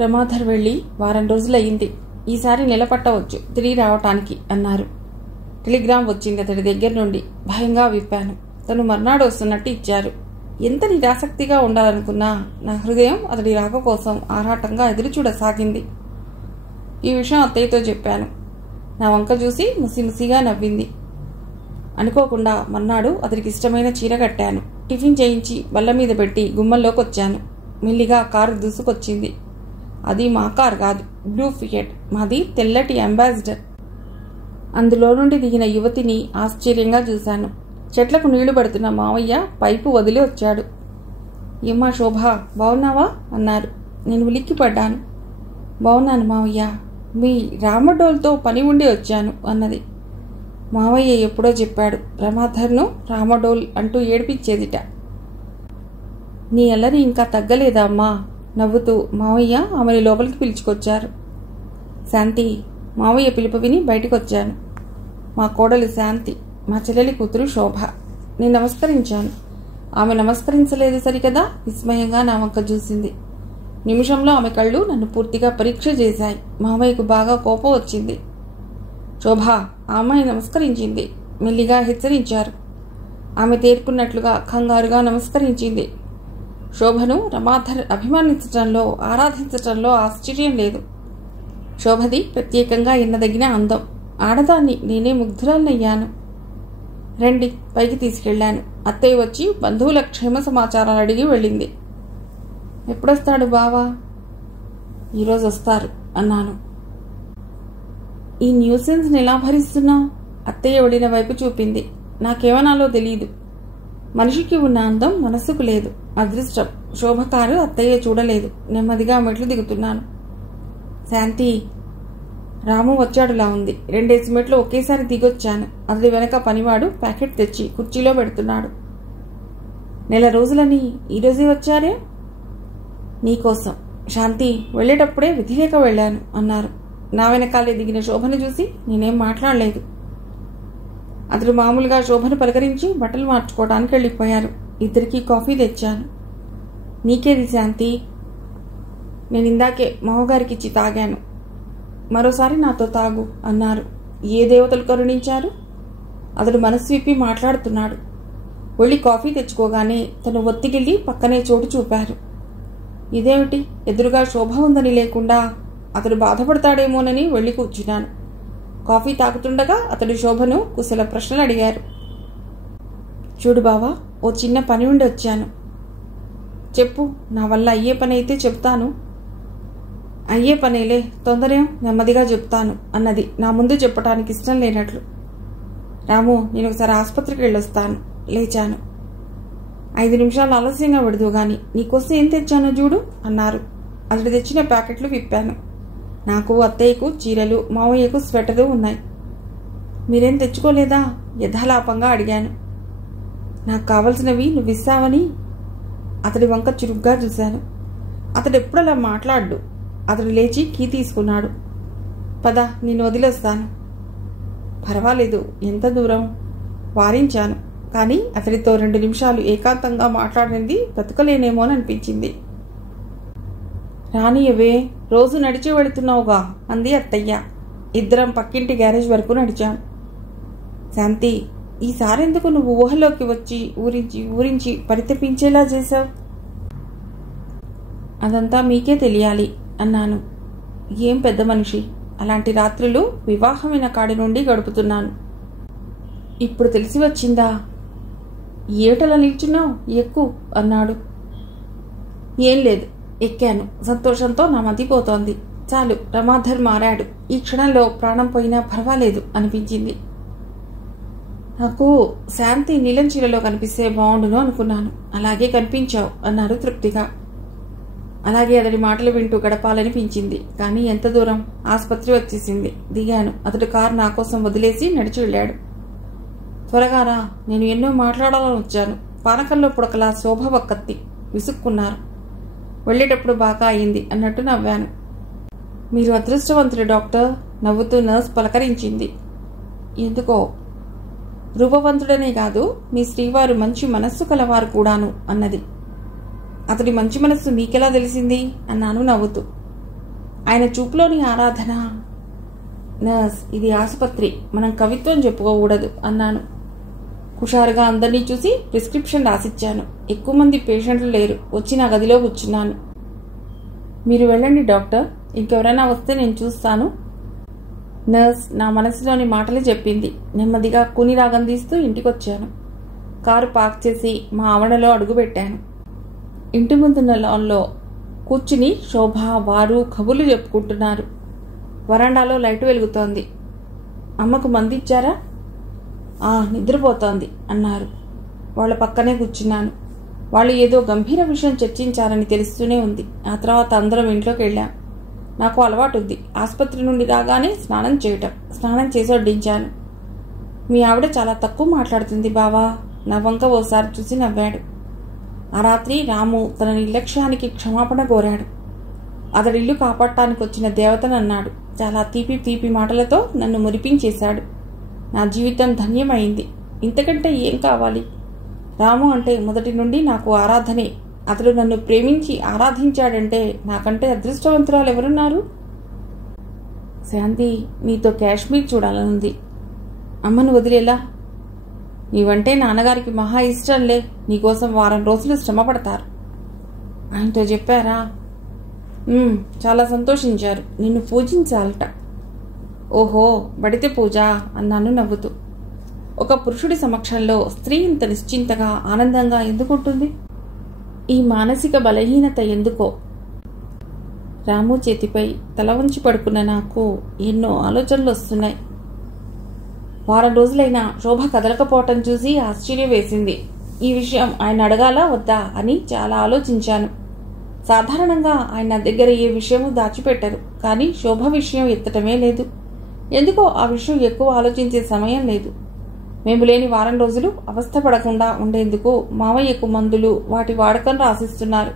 రమాధర్ వెళ్ళి వారం రోజులయ్యింది. ఈసారి నిలబట్టవచ్చు తిరిగి రావటానికి అన్నారు. టెలిగ్రామ్ వచ్చింది అతడి దగ్గర నుండి. భయంగా విప్పాను. తను మర్నాడు వస్తున్నట్టు ఇచ్చారు. ఎంత నిరాసక్తిగా ఉండాలనుకున్నా నా హృదయం అతడి రాక కోసం ఆరాటంగా ఎదురుచూడసాగింది. ఈ విషయం అత్తయ్యతో చెప్పాను. నా వంక చూసి ముసిముసిగా నవ్వింది. అనుకోకుండా మర్నాడు అతడికి ఇష్టమైన చీర కట్టాను. టిఫిన్ చేయించి బల్ల మీద పెట్టి గుమ్మంలోకి వచ్చాను. మెల్లిగా కారు దూసుకొచ్చింది. అది మా కారు కాదు, బ్లూ ఫియట్. మాది తెల్లటి అంబాసిడర్. అందులో నుండి దిగిన యువతిని ఆశ్చర్యంగా చూశాను. చెట్లకు నీళ్లు పడుతున్న మావయ్య పైపు వదిలి వచ్చాడు. ఏమ్మా శోభ, బావున్నావా అన్నారు. నేను ఉలిక్కిపడ్డాను. బావున్నాను మావయ్య, మీ రామడోల్తో పని ఉండి వచ్చాను అన్నది. మావయ్య ఎప్పుడో చెప్పాడు, రమాధర్ను రామడోల్ అంటూ ఏడిపించేదిట. నీ అల్లరి ఇంకా తగ్గలేదా అమ్మా? నవ్వుతూ మావయ్య ఆమెని లోపలికి పిలుచుకొచ్చారు. శాంతి, మావయ్య పిలుపు విని బయటకొచ్చాను. మా కోడలు శాంతి, మా చెల్లెలి కూతురు శోభ. నేను నమస్కరించాను. ఆమె నమస్కరించలేదు సరికదా. విస్మయంగా నా వంక చూసింది. నిమిషంలో ఆమె కళ్ళు నన్ను పూర్తిగా పరీక్ష చేశాయి. మావయ్యకు బాగా కోపం వచ్చింది. శోభ, ఆ అమ్మాయి నమస్కరించింది. మెల్లిగా హెచ్చరించారు. ఆమె తేరుకున్నట్లుగా కంగారుగా నమస్కరించింది. శోభను రమాధర్ అభిమానించటంలో, ఆరాధించటంలో ఆశ్చర్యం లేదు. శోభది ప్రత్యేకంగా ఎన్నదగిన అందం. ఆడదాన్ని నేనే ముగ్ధురాలనయ్యాను. రండి, పైకి తీసుకెళ్లాను. అత్తయ్య వచ్చి బంధువుల క్షేమ సమాచారాలు అడిగి వెళ్ళింది. ఎప్పుడొస్తాడు బావా? ఈరోజు వస్తారు అన్నాను. ఈ న్యూసెన్స్ని ఎలా భరిస్తున్నావు? అత్తయ్య ఒడిన వైపు చూపింది. నాకేమనాలో తెలియదు. మనిషికి ఉన్న అందం మనస్సుకు లేదు. అదృష్టం. శోభ కారు అత్తయ్య చూడలేదు. నెమ్మదిగా మెట్లు దిగుతున్నాను. శాంతి, రాము వచ్చాడులా ఉంది. 2 మెట్లు ఒకేసారి దిగొచ్చాను. అతడి వెనక పనివాడు ప్యాకెట్ తెచ్చి కుర్చీలో పెడుతున్నాడు. నెల రోజులని ఈరోజే వచ్చారే? నీకోసం. శాంతి, వెళ్లేటప్పుడే విధిలేక వెళ్ళాను అన్నారు. నా వెనకాలే దిగిన శోభను చూసి నేనేం మాట్లాడలేదు. అతడు మామూలుగా శోభను పలకరించి బట్టలు మార్చుకోవడానికి వెళ్ళిపోయారు. ఇద్దరికీ కాఫీ తెచ్చాను. నీకేది శాంతి? నేను ఇందాకే మామగారికిచ్చి తాగాను. మరోసారి నాతో తాగు అన్నారు. ఏ దేవతలు కరుణించారు? అతడు మనసు విప్పి మాట్లాడుతున్నాడు. వెళ్ళి కాఫీ తెచ్చుకోగానే తను ఒత్తిగిల్లి పక్కనే చోటు చూపారు. ఇదేమిటి, ఎదురుగా శోభ ఉందని లేకుండా? అతడు బాధపడతాడేమోనని వెళ్ళి కూర్చున్నాను. కాఫీ తాగుతుండగా అతడు శోభను కుశల ప్రశ్నలు అడిగారు. చూడు బావా, ఓ చిన్న పని ఉండి వచ్చాను. చెప్పు, నా వల్ల అయ్యే పని అయితే చెప్తాను. అయ్యే పనేలే, తొందరేం, నెమ్మదిగా చెప్తాను అన్నది నా ముందు చెప్పటానికి ఇష్టం లేనట్లు. రాము, నేను ఒకసారి ఆసుపత్రికి వెళ్ళొస్తాను. లేచాను. 5 నిమిషాలు ఆలస్యంగా విడదు గాని నీకోసం ఏం తెచ్చానో చూడు అన్నారు. అతడు తెచ్చిన ప్యాకెట్లు విప్పాను. నాకు, అత్తయ్యకు చీరలు, మావయ్యకు స్వెటరు ఉన్నాయి. మీరేం తెచ్చుకోలేదా? యథాలాపంగా అడిగాను. నాకు కావలసినవి నువ్విస్తావని. అతడి వంక చురుగ్గా చూశాను. అతడు ఎప్పుడలా మాట్లాడు. అతడు లేచి కీ తీసుకున్నాడు. పద, నేను వదిలేస్తాను. పర్వాలేదు, ఎంత దూరం? వారించాను. కానీ అతడితో 2 నిమిషాలు ఏకాంతంగా మాట్లాడింది బ్రతకలేనేమోననిపించింది. రానియవే, రోజు నడిచి వెళుతున్నావుగా అంది అత్తయ్య. ఇద్దరం పక్కింటి గ్యారేజ్ వరకు నడిచాం. శాంతి, ఈసారెందుకు నువ్వు ఊహలోకి వచ్చి ఊరించి ఊరించి పరితపించేలా చేశావు? అదంతా మీకే తెలియాలి అన్నాను. ఏం పెద్ద మనిషి, అలాంటి రాత్రులు వివాహమైన కాడి నుండి గడుపుతున్నాను. ఇప్పుడు తెలిసి వచ్చిందా? ఏటలా నిల్చున్నావు? ఎక్కు అన్నాడు. ఏం లేదు, ఎక్కాను. సంతోషంతో నా మతిపోతోంది. చాలు, రమాధర్ మారాడు. ఈ క్షణంలో ప్రాణం పోయినా పర్వాలేదు అనిపించింది. నాకు శాంతి నీలం చీరలో కనిపిస్తే బాగుండును అనుకున్నాను. అలాగే కనిపించావు అన్నారు తృప్తిగా. అలాగే అతడి మాటలు వింటూ గడపాలనిపించింది. కానీ ఎంత దూరం? ఆసుపత్రి వచ్చేసింది. దిగాను. అతడు కారు నా కోసం వదిలేసి నడిచి వెళ్ళాడు. త్వరగా రా, నేను ఎన్నో మాట్లాడాలని వచ్చాను. పానకంలో పుడకలా శోభ వక్కత్తి. విసుక్కున్నారు. వెళ్ళేటప్పుడు బాగా అయింది అన్నట్టు నవ్వాను. మీరు అదృష్టవంతుడు డాక్టర్. నవ్వుతూ నర్స్ పలకరించింది. ఎందుకో? రూపవంతుడనే కాదు, మీ శ్రీవారు మంచి మనస్సు కలవారు కూడాను అన్నది. అతడి మంచి మనస్సు మీకెలా తెలిసింది అన్నాను నవ్వుతూ. ఆయన చూపులోని ఆరాధన. నర్స్, ఇది ఆసుపత్రి, మనం కవిత్వం చెప్పుకోకూడదు అన్నాను. హుషారుగా అందరినీ చూసి ప్రిస్క్రిప్షన్ రాసిచ్చాను. ఎక్కువ మంది పేషెంట్లు లేరు. వచ్చి నా గదిలో కూర్చున్నాను. మీరు వెళ్ళండి డాక్టర్, ఇంకెవరైనా వస్తే నేను చూస్తాను. నర్స్ నా మనసులోని మాటలు చెప్పింది. నెమ్మదిగా కుని రాగం తీస్తూ ఇంటికొచ్చాను. కారు పార్క్ చేసి మా ఆవరణలో అడుగుపెట్టాను. ఇంటి ముందున్న లాన్లో కూర్చుని శోభ వారు కబుర్లు చెప్పుకుంటున్నారు. వరండాలో లైటు వెలుగుతోంది. అమ్మకు మందిచ్చారా? నిద్రపోతోంది అన్నారు. వాళ్ళ పక్కనే కూర్చున్నాను. వాళ్ళు ఏదో గంభీర విషయం చర్చించారని తెలుస్తూనే ఉంది. ఆ తర్వాత అందరం ఇంట్లోకి వెళ్ళాం. నాకు అలవాటు ఉంది ఆసుపత్రి నుండి రాగానే స్నానం చేయటం. స్నానం చేసి వడ్డించాను. మీ ఆవిడ చాలా తక్కువ మాట్లాడుతుంది బావా. నా వంక ఓసారి చూసి నవ్వాడు. ఆ రాత్రి రాము తన నిర్లక్ష్యానికి క్షమాపణ కోరాడు. అతడి ఇల్లు కాపాడటానికి వచ్చిన దేవతనన్నాడు. చాలా తీపి తీపి మాటలతో నన్ను మురిపించేశాడు. నా జీవితం ధన్యమైంది. ఇంతకంటే ఏం కావాలి? రాము అంటే మొదటి నుండి నాకు ఆరాధనే. అతడు నన్ను ప్రేమించి ఆరాధించాడంటే నాకంటే అదృష్టవంతురాలు ఎవరున్నారు? శాంతి, నీతో కాశ్మీర్ చూడాలనుంది. అమ్మను వదిలేలా? నీవంటే నాన్నగారికి మహా ఇష్టంలే. నీకోసం వారం రోజులు శ్రమ పడతారు. ఆయనతో చెప్పారా? చాలా సంతోషించారు. నిన్ను పూజించాలట. ఓహో, బడితే పూజ అన్నాను నవ్వుతూ. ఒక పురుషుడి సమక్షంలో స్త్రీ ఇంత నిశ్చింతగా ఆనందంగా ఎందుకుంటుంది? ఈ మానసిక బలహీనత ఎందుకో? రాము చేతిపై తల ఉంచి పడుకున్న నాకు ఎన్నో ఆలోచనలు వస్తున్నాయి. వారం రోజులైనా శోభ కదలకపోవటం చూసి ఆశ్చర్యం వేసింది. ఈ విషయం ఆయన అడగాలా వద్దా అని చాలా ఆలోచించాను. సాధారణంగా ఆయన దగ్గర ఏ విషయమూ దాచిపెట్టరు. కానీ శోభ విషయం ఎత్తటమే లేదు. ఎందుకో ఆ విషయం ఎక్కువ ఆలోచించే సమయం లేదు. మేము లేని వారం రోజులు అవస్థపడకుండా ఉండేందుకు మావయ్యకు మందులు, వాటి వాడకం రాసిస్తున్నారు.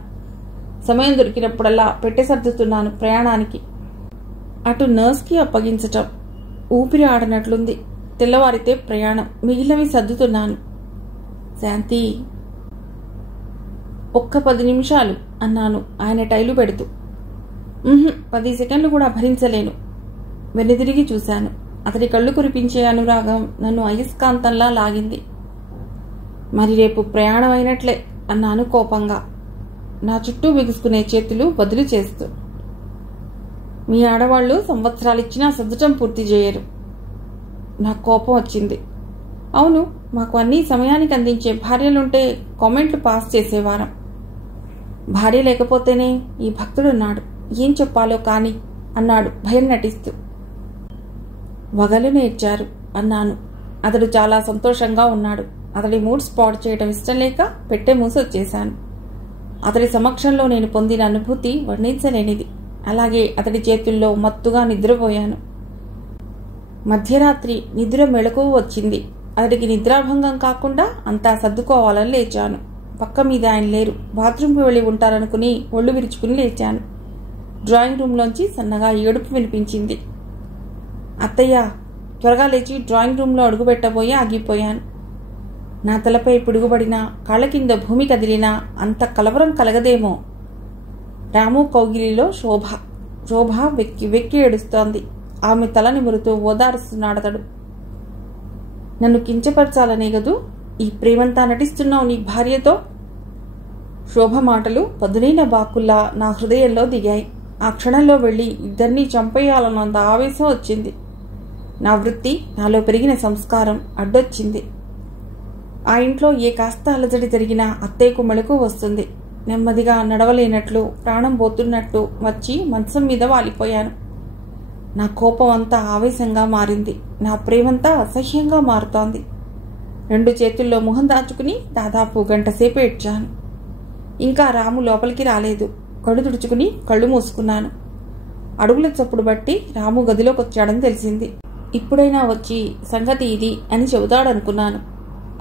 సమయం దొరికినప్పుడల్లా పెట్టె సర్దుతున్నాను ప్రయాణానికి. అటు నర్స్కి అప్పగించటం. ఊపిరి ఆడనట్లుంది. తెల్లవారితే ప్రయాణం. మిగిలినవి సర్దుతున్నాను. శాంతి, ఒక్క 10 నిమిషాలు అన్నాను ఆయన టైలు పెడుతూ. 10 సెకండ్లు కూడా భరించలేను. వెనుదిరిగి చూశాను. అతడి కళ్ళు కురిపించే అనురాగం నన్ను అయస్కాంతంలా లాగింది. మరి రేపు ప్రయాణం అయినట్లే అన్నాను కోపంగా, నా చుట్టూ బిగుసుకునే చేతులు బదులు చేస్తూ. మీ ఆడవాళ్లు సంవత్సరాలిచ్చినా సర్దటం పూర్తి చేయరు. నాకు కోపం వచ్చింది. అవును, మాకు అన్నీ సమయానికి అందించే భార్యలుంటే కామెంట్లు పాస్ చేసేవారం. భార్య లేకపోతేనే ఈ భక్తుడున్నాడు. ఏం చెప్పాలో కాని అన్నాడు భయం నటిస్తూ. వగలు నేర్చారు అన్నాను. అతడు చాలా సంతోషంగా ఉన్నాడు. అతడి మూడ్ స్పాట్ చేయడం ఇష్టం లేక పెట్టె మూసి వచ్చేశాను. అతడి సమక్షంలో నేను పొందిన అనుభూతి వర్ణించలేనిది. అలాగే అతడి చేతుల్లో మత్తుగా నిద్రపోయాను. మధ్యరాత్రి నిద్ర మెళకువ వచ్చింది. అతడికి నిద్రాభంగం కాకుండా అంతా సర్దుకోవాలని లేచాను. పక్క మీద ఆయన లేరు. బాత్రూంకి వెళ్ళి ఉంటారనుకుని ఒళ్ళు విరుచుకుని లేచాను. డ్రాయింగ్ రూంలోంచి సన్నగా ఏడుపు వినిపించింది. అత్తయ్య, త్వరగా లేచి డ్రాయింగ్ రూంలో అడుగుపెట్టబోయి ఆగిపోయాను. నా తలపై పిడుగుబడినా, కాళ్ళ కింద భూమి కదిలినా అంత కలవరం కలగదేమో. రాము కౌగిలిలో శోభ వెక్కి వెక్కి ఏడుస్తోంది. ఆమె తల నిమురుతూ ఓదారుస్తున్నాడతడు. నన్ను కించపరచాలనే గదు ఈ ప్రేమంతా నటిస్తున్నావు నీ భార్యతో? శోభ మాటలు పదునైన బాకుల్లా నా హృదయంలో దిగాయి. ఆ క్షణంలో వెళ్ళి ఇద్దరినీ చంపేయాలన్నంత ఆవేశం వచ్చింది. నా వృత్తి, నాలో పెరిగిన సంస్కారం అడ్డొచ్చింది. ఆ ఇంట్లో ఏ కాస్త అలజడి జరిగినా అత్తయ్యకు మెళకువ వస్తుంది. నెమ్మదిగా నడవలేనట్లు, ప్రాణం పోతున్నట్టు వచ్చి మంచం మీద వాలిపోయాను. నా కోపం అంతా ఆవేశంగా మారింది. నా ప్రేమంతా అసహ్యంగా మారుతోంది. 2 చేతుల్లో మొహం దాచుకుని దాదాపు గంటసేపు ఏడ్చాను. ఇంకా రాము లోపలికి రాలేదు. కళ్ళు తుడుచుకుని కళ్ళు మూసుకున్నాను. అడుగుల చప్పుడు బట్టి రాము గదిలోకి వచ్చాడని తెలిసింది. ఇప్పుడైనా వచ్చి సంగతి ఇది అని చెబుతాడనుకున్నాను.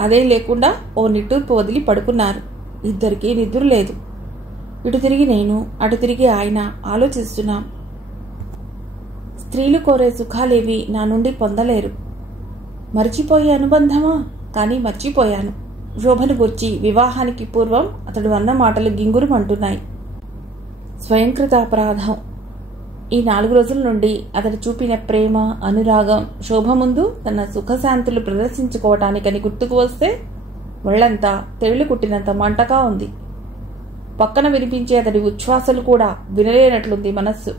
అదేం లేకుండా ఓ నిట్టూర్పు వదిలి పడుకున్నారు. ఇద్దరికీ నిద్ర లేదు. ఇటు తిరిగి నేను, అటు తిరిగి ఆయన ఆలోచిస్తున్నాం. స్త్రీలు కోరే సుఖాలేవి నా నుండి పొందలేరు. మరిచిపోయే అనుబంధమా? కానీ మర్చిపోయాను. శోభను గుర్చి వివాహానికి పూర్వం అతడు అన్న మాటలు గింగురుమంటున్నాయి. స్వయంకృత అపరాధం. ఈ 4 రోజుల నుండి అతడు చూపిన ప్రేమ, అనురాగం శోభ ముందు తన సుఖశాంతులు ప్రదర్శించుకోవటానికని గుర్తుకు వస్తే ఒళ్లంతా తేళ్లు కుట్టినంత మంటగా ఉంది. పక్కన వినిపించే అతడి ఉచ్ఛ్వాసలు కూడా వినలేనట్లుంది మనస్సు.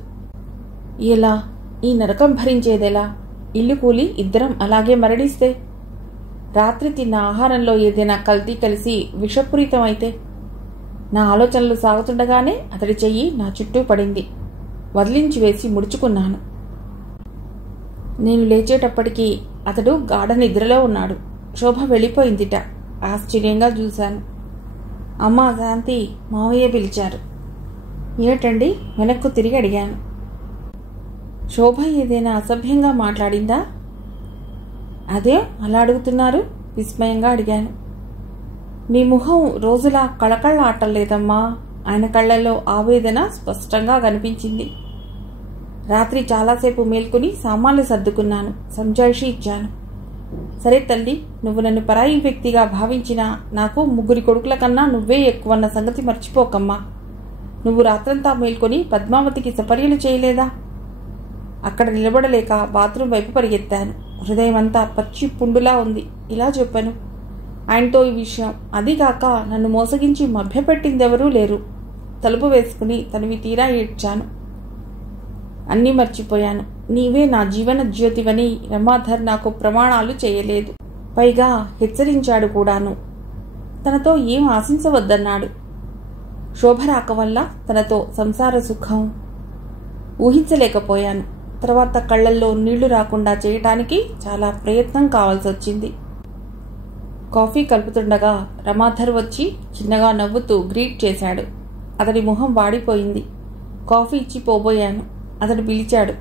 ఎలా ఈ నరకం భరించేదెలా? ఇల్లు కూలి ఇద్దరం అలాగే మరణిస్తే? రాత్రి తిన్న ఆహారంలో ఏదైనా కల్తీ కలిసి విషపూరితమైతే? నా ఆలోచనలు సాగుతుండగానే అతడి చెయ్యి నా చుట్టూ పడింది. వదిలించి వేసి ముడుచుకున్నాను. నేను లేచేటప్పటికీ అతడు గాఢ నిద్రలో ఉన్నాడు. శోభ వెళ్ళిపోయిందిట. ఆశ్చర్యంగా చూశాను. అమ్మా శాంతి, మావయ్య పిలిచారు. ఏమిటండి? వెనక్కు తిరిగి అడిగాను. శోభ ఏదైనా అసభ్యంగా మాట్లాడిందా? అదే అలా అడుగుతున్నారు? విస్మయంగా అడిగాను. నీ ముఖం రోజులా కళకళ ఆటలేదమ్మా. ఆయన కళ్ళల్లో ఆవేదన స్పష్టంగా కనిపించింది. రాత్రి చాలాసేపు మేల్కొని సామాన్లు సర్దుకున్నాను. సంజాయిషి ఇచ్చాను. సరే తల్లి, నువ్వు నన్ను పరాయి వ్యక్తిగా భావించినా నాకు 3 కొడుకుల కన్నా నువ్వే ఎక్కువన్న సంగతి మర్చిపోకమ్మా. నువ్వు రాత్రంతా మేల్కొని పద్మావతికి సపర్యలు చేయలేదా? అక్కడ నిలబడలేక బాత్రూం వైపు పరిగెత్తాను. హృదయం అంతా పచ్చి పుండులా ఉంది. ఇలా చెప్పాను ఆయనతో ఈ విషయం. అదిగాక నన్ను మోసగించి మభ్యపెట్టిందెవరూ లేరు. తలుపు వేసుకుని తనివి తీరా ఏడ్చాను. అన్నీ మర్చిపోయాను. నీవే నా జీవన జ్యోతివని రమాధర్ నాకు ప్రమాణాలు చేయలేదు. పైగా హెచ్చరించాడు కూడాను. తనతో ఏం ఆశించవద్దన్నాడు. శోభ రాక వల్ల తనతో సంసార సుఖం ఊహించలేకపోయాను. తర్వాత కళ్లల్లో నీళ్లు రాకుండా చేయటానికి చాలా ప్రయత్నం కావాల్సి వచ్చింది. కాఫీ కలుపుతుండగా రమాధర్ వచ్చి చిన్నగా నవ్వుతూ గ్రీట్ చేశాడు. అతడి మొహం వాడిపోయింది. కాఫీ ఇచ్చి పోబోయాను. అతడు పిలిచాడు.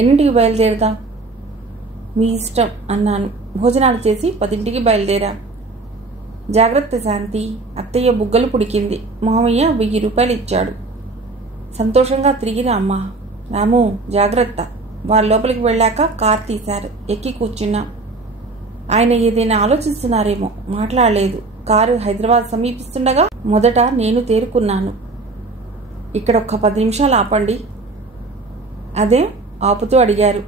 ఎన్నింటికి బయలుదేరదాం? మీ ఇష్టం అన్నాను. భోజనాలు చేసి 10ంటికి బయలుదేరా. జాగ్రత్త శాంతి. అత్తయ్య బుగ్గలు పుడికింది. మామయ్య 1000 రూపాయలు ఇచ్చాడు. సంతోషంగా తిరిగిరా అమ్మా. రాము జాగ్రత్త. వారి లోపలికి వెళ్ళాక కార్ తీశారు. ఎక్కి కూర్చున్నాం. ఆయన ఏదైనా ఆలోచిస్తున్నారేమో. మాట్లాడలేదు. కారు హైదరాబాద్ సమీపిస్తుండగా మొదట నేను తేరుకున్నాను. ఇక్కడ ఒక్క 10 నిమిషాలు ఆపండి. అదే ఆపుతూ అడిగారు.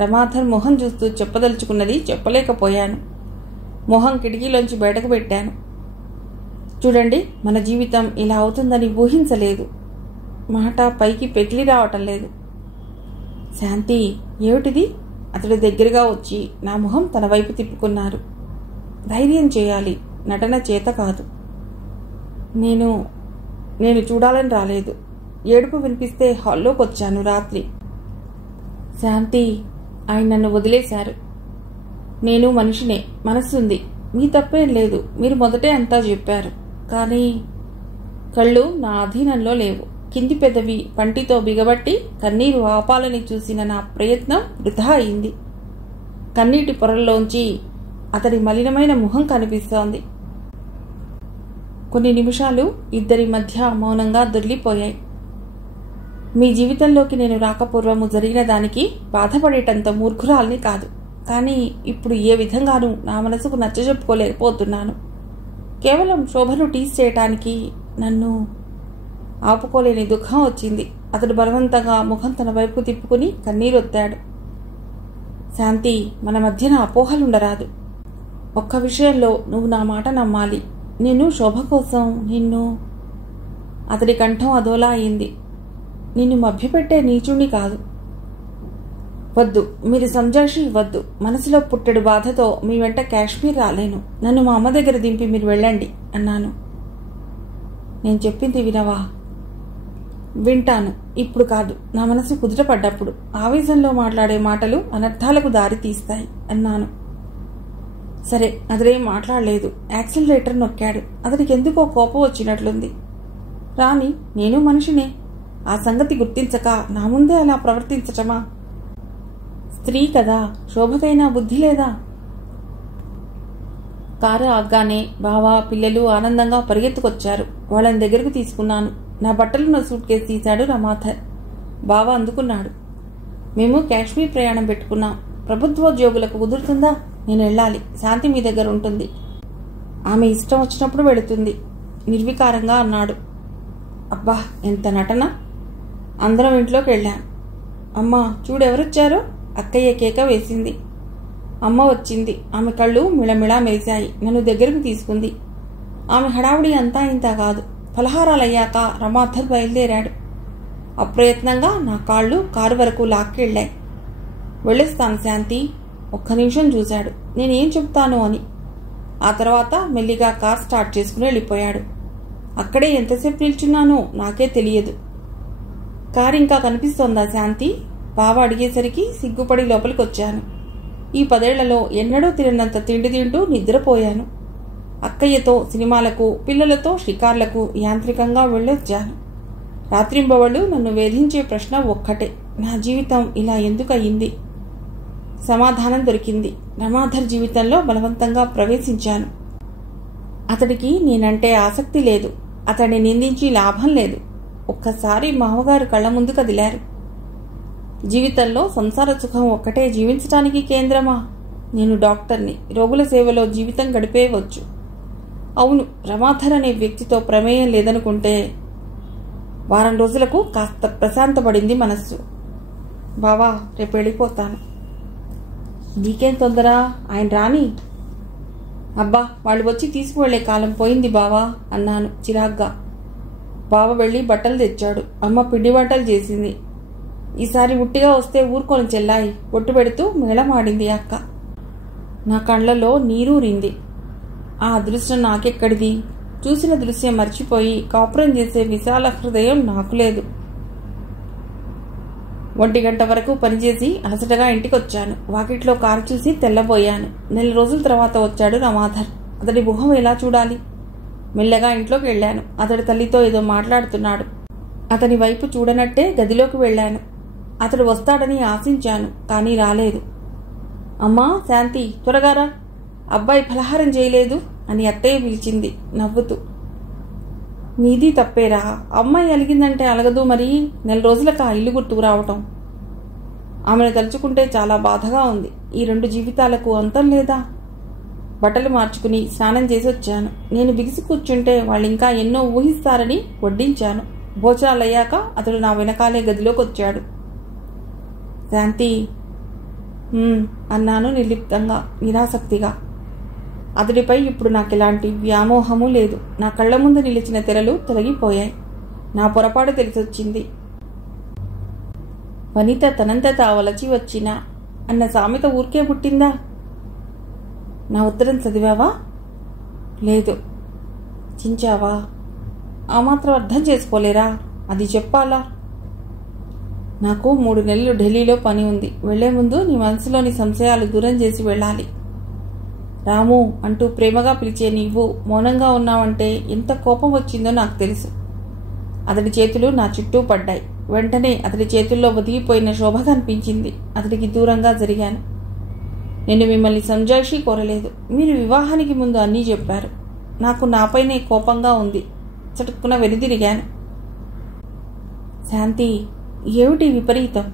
రమాధర్ మొహం చూస్తూ చెప్పదలుచుకున్నది చెప్పలేకపోయాను. మొహం కిటికీలోంచి బయటకు పెట్టాను. చూడండి, మన జీవితం ఇలా అవుతుందని ఊహించలేదు. మాట పైకి పెకిలి రావటం లేదు. శాంతి, ఏమిటిది? అతడు దగ్గరగా వచ్చి నా మొహం తన వైపు తిప్పుకున్నారు. ధైర్యం చేయాలి, నటన చేత కాదు. నేను చూడాలని రాలేదు. ఏడుపు వినిపిస్తే హాల్లోకి వచ్చాను రాత్రి. శాంతి, ఆయన నన్ను వదిలేశారు. నేను మనిషినే, మనస్సుంది. మీ తప్పేం లేదు. మీరు మొదటే అంతా చెప్పారు. కానీ కళ్ళు నా అధీనంలో లేవు. కింది పెదవి పంటితో బిగబట్టి కన్నీరు ఆపాలని చూసిన నా ప్రయత్నం వృధా అయింది. కన్నీటి పొరల్లోంచి అతడి మలినమైన ముఖం కనిపిస్తోంది. కొన్ని నిమిషాలు ఇద్దరి మధ్య మౌనంగా దొర్లిపోయాయి. మీ జీవితంలోకి నేను రాకపూర్వము జరిగిన దానికి బాధపడేటంత మూర్ఖురాల్ని కాదు. కానీ ఇప్పుడు ఏ విధంగానూ నా మనసుకు నచ్చజెప్పుకోలేకపోతున్నాను. కేవలం శోభను టీస్ చేయటానికి నన్ను ఆపుకోలేని దుఃఖం వచ్చింది. అతడు బలవంతంగా ముఖం తన వైపు తిప్పుకుని కన్నీరొత్తాడు. శాంతి, మన మధ్యన అపోహలుండరాదు. ఒక్క విషయంలో నువ్వు నా మాట నమ్మాలి. నేను శోభ కోసం అతడి కంఠం అదోలా అయింది. నిన్ను మభ్యపెట్టే నీచుణ్ణి కాదు. వద్దు, మీరు సంజాయిషి ఇవ్వద్దు. మనసులో పుట్టెడు బాధతో మీ వెంట కాశ్మీర్ రాలేను. నన్ను మా అమ్మ దగ్గర దింపి మీరు వెళ్ళండి అన్నాను. నేను చెప్పింది వినవా? వింటాను, ఇప్పుడు కాదు. నా మనసు కుదుటపడ్డప్పుడు. ఆవేశంలో మాట్లాడే మాటలు అనర్థాలకు దారి తీస్తాయి అన్నాను. సరే, అతడేం మాట్లాడలేదు. యాక్సిలరేటర్ నొక్కాడు. అతడికి ఎందుకో కోపం వచ్చినట్లుంది. రాని, నేను మనిషినే. ఆ సంగతి గుర్తించక నా ముందే అలా ప్రవర్తించటమా? స్త్రీ కదా, శోభకైనా బుద్ధి లేదా? కారు ఆగ్గానే బావా, పిల్లలు ఆనందంగా పరిగెత్తుకొచ్చారు. వాళ్ళని దగ్గరకు తీసుకున్నాను. నా బట్టలున్న సూట్ కేసు తీశాడు రమాధర్. బావా అందుకున్నాడు. మేము కాశ్మీర్ ప్రయాణం పెట్టుకున్నాం. ప్రభుత్వోద్యోగులకు కుదురుతుందా? నేను వెళ్ళాలి. శాంతి మీ దగ్గర ఉంటుంది. ఆమె ఇష్టం వచ్చినప్పుడు వెళుతుంది నిర్వికారంగా అన్నాడు. అబ్బా, ఎంత నటన! అందరం ఇంట్లోకి వెళ్ళాం. అమ్మా చూడెవరొచ్చారో? అక్కయ్య కేక వేసింది. అమ్మ వచ్చింది. ఆమె కళ్ళు మిళమిళా మెరిశాయి. నన్ను దగ్గరకు తీసుకుంది. ఆమె హడావుడి అంతా ఇంత కాదు. ఫలహారాలయ్యాక రమాధర్ బయలుదేరాడు. అప్రయత్నంగా నా కాళ్ళు కారు వరకు లాక్కెళ్ళాయి. వెళ్ళొస్తాను శాంతి. ఒక్క నిమిషం చూశాడు నేనేం చెప్తాను అని. ఆ తర్వాత మెల్లిగా కార్ స్టార్ట్ చేసుకుని వెళ్ళిపోయాడు. అక్కడే ఎంతసేపు నిల్చున్నానో నాకే తెలియదు. కారు ఇంకా కనిపిస్తోందా శాంతి? బావ అడిగేసరికి సిగ్గుపడి లోపలికి వచ్చాను. ఈ 10 ఏళ్లలో ఎన్నడూ తిరిగినంత తిండి తింటూ నిద్రపోయాను. అక్కయ్యతో సినిమాలకు, పిల్లలతో షికార్లకు యాంత్రికంగా వెళ్ళొచ్చాను. రాత్రింబవళ్ళు నన్ను వేధించే ప్రశ్న ఒక్కటే, నా జీవితం ఇలా ఎందుకు అయింది? సమాధానం దొరికింది. రమాధర్ జీవితంలో బలవంతంగా ప్రవేశించాను. అతడికి నేనంటే ఆసక్తి లేదు. అతడిని నిందించి లాభం లేదు. ఒక్కసారి మామగారు కళ్ళ ముందు కదిలారు. జీవితంలో సంసార సుఖం ఒక్కటే జీవించటానికి కేంద్రమా? నేను డాక్టర్ని. రోగుల సేవలో జీవితం గడిపేయవచ్చు. అవును, రమాధర్ అనే వ్యక్తితో ప్రమేయం లేదనుకుంటే. వారం రోజులకు కాస్త ప్రశాంతపడింది మనస్సు. బావా, రేపు వెళ్ళిపోతాను. నీకేం తొందర? ఆయన రాని. అబ్బా, వాళ్ళు వచ్చి తీసుకువెళ్లే కాలం పోయింది బావా అన్నాను చిరాగ్గా. బావ వెళ్ళి బట్టలు తెచ్చాడు. అమ్మ పిండి వంటలు చేసింది. ఈసారి ఉట్టిగా వస్తే ఊరుకొని చెల్లాయి బొట్టు పెడుతూ మేళమాడింది అక్క. నా కళ్లలో నీరూరింది. ఆ అదృష్టం నాకెక్కడిది? చూసిన దృశ్యం మర్చిపోయి కాపురం చేసే విశాల హృదయం నాకు లేదు. 1 గంట వరకు పనిచేసి అలసటగా ఇంటికొచ్చాను. వాకిట్లో కారు చూసి తెల్లబోయాను. 4 రోజుల తర్వాత వచ్చాడు రమాధర్. అతడి ముఖం ఎలా చూడాలి? మెల్లగా ఇంట్లోకి వెళ్ళాను. అతడి తల్లితో ఏదో మాట్లాడుతున్నాడు. అతని వైపు చూడనట్టే గదిలోకి వెళ్ళాను. అతడు వస్తాడని ఆశించాను, కానీ రాలేదు. అమ్మా శాంతి, త్వరగా రా, అబ్బాయి ఫలహారం చేయలేదు అని అత్తయ్య పిలిచింది నవ్వుతూ. నీది తప్పేరా, అమ్మాయి అలిగిందంటే అలగదు మరి. 4 రోజులకు ఆ ఇల్లు గుర్తుకు రావటం. ఆమెను తలుచుకుంటే చాలా బాధగా ఉంది. ఈ 2 జీవితాలకు అంతం లేదా? బట్టలు మార్చుకుని స్నానం చేసి వచ్చాను. నేను బిగిసి కూర్చుంటే వాళ్ళు ఇంకా ఎన్నో ఊహిస్తారని వడ్డించాను. భోజనాలయ్యాక అతడు నా వెనకాలే గదిలోకి వచ్చాడు. శాంతి అన్నాను నిర్లిప్తంగా, నిరాసక్తిగా. అతడిపై ఇప్పుడు నాకు ఎలాంటి వ్యామోహము లేదు. నా కళ్ల ముందు నిలిచిన తెరలు తొలగిపోయాయి. నా పొరపాటు తెలిసొచ్చింది. వనిత తనంత తావలచి వచ్చినా అన్న సామెత ఊరికే పుట్టిందా? నా ఉత్తరం చదివావా? లేదు. చించావా? ఆ మాత్రం అర్థం చేసుకోలేరా? అది చెప్పాలా? నాకు 3 నెలలు ఢిల్లీలో పని ఉంది. వెళ్లే ముందు నీ మనసులోని సంశయాలు దూరం చేసి వెళ్ళాలి. రాము అంటూ ప్రేమగా పిలిచే నీవు మౌనంగా ఉన్నావంటే ఎంత కోపం వచ్చిందో నాకు తెలుసు. అతడి చేతులు నా చుట్టూ పడ్డాయి. వెంటనే అతడి చేతుల్లో ఒదిగిపోయిన శోభ కనిపించింది. అతడికి దూరంగా జరిగాను. నేను మిమ్మల్ని సంజాయిషీ కోరలేదు. మీరు వివాహానికి ముందు అన్నీ చెప్పారు. నాకు నాపైనే కోపంగా ఉంది. చటుక్కున వెనుదిరిగాను. శాంతి, ఏమిటి విపరీతం?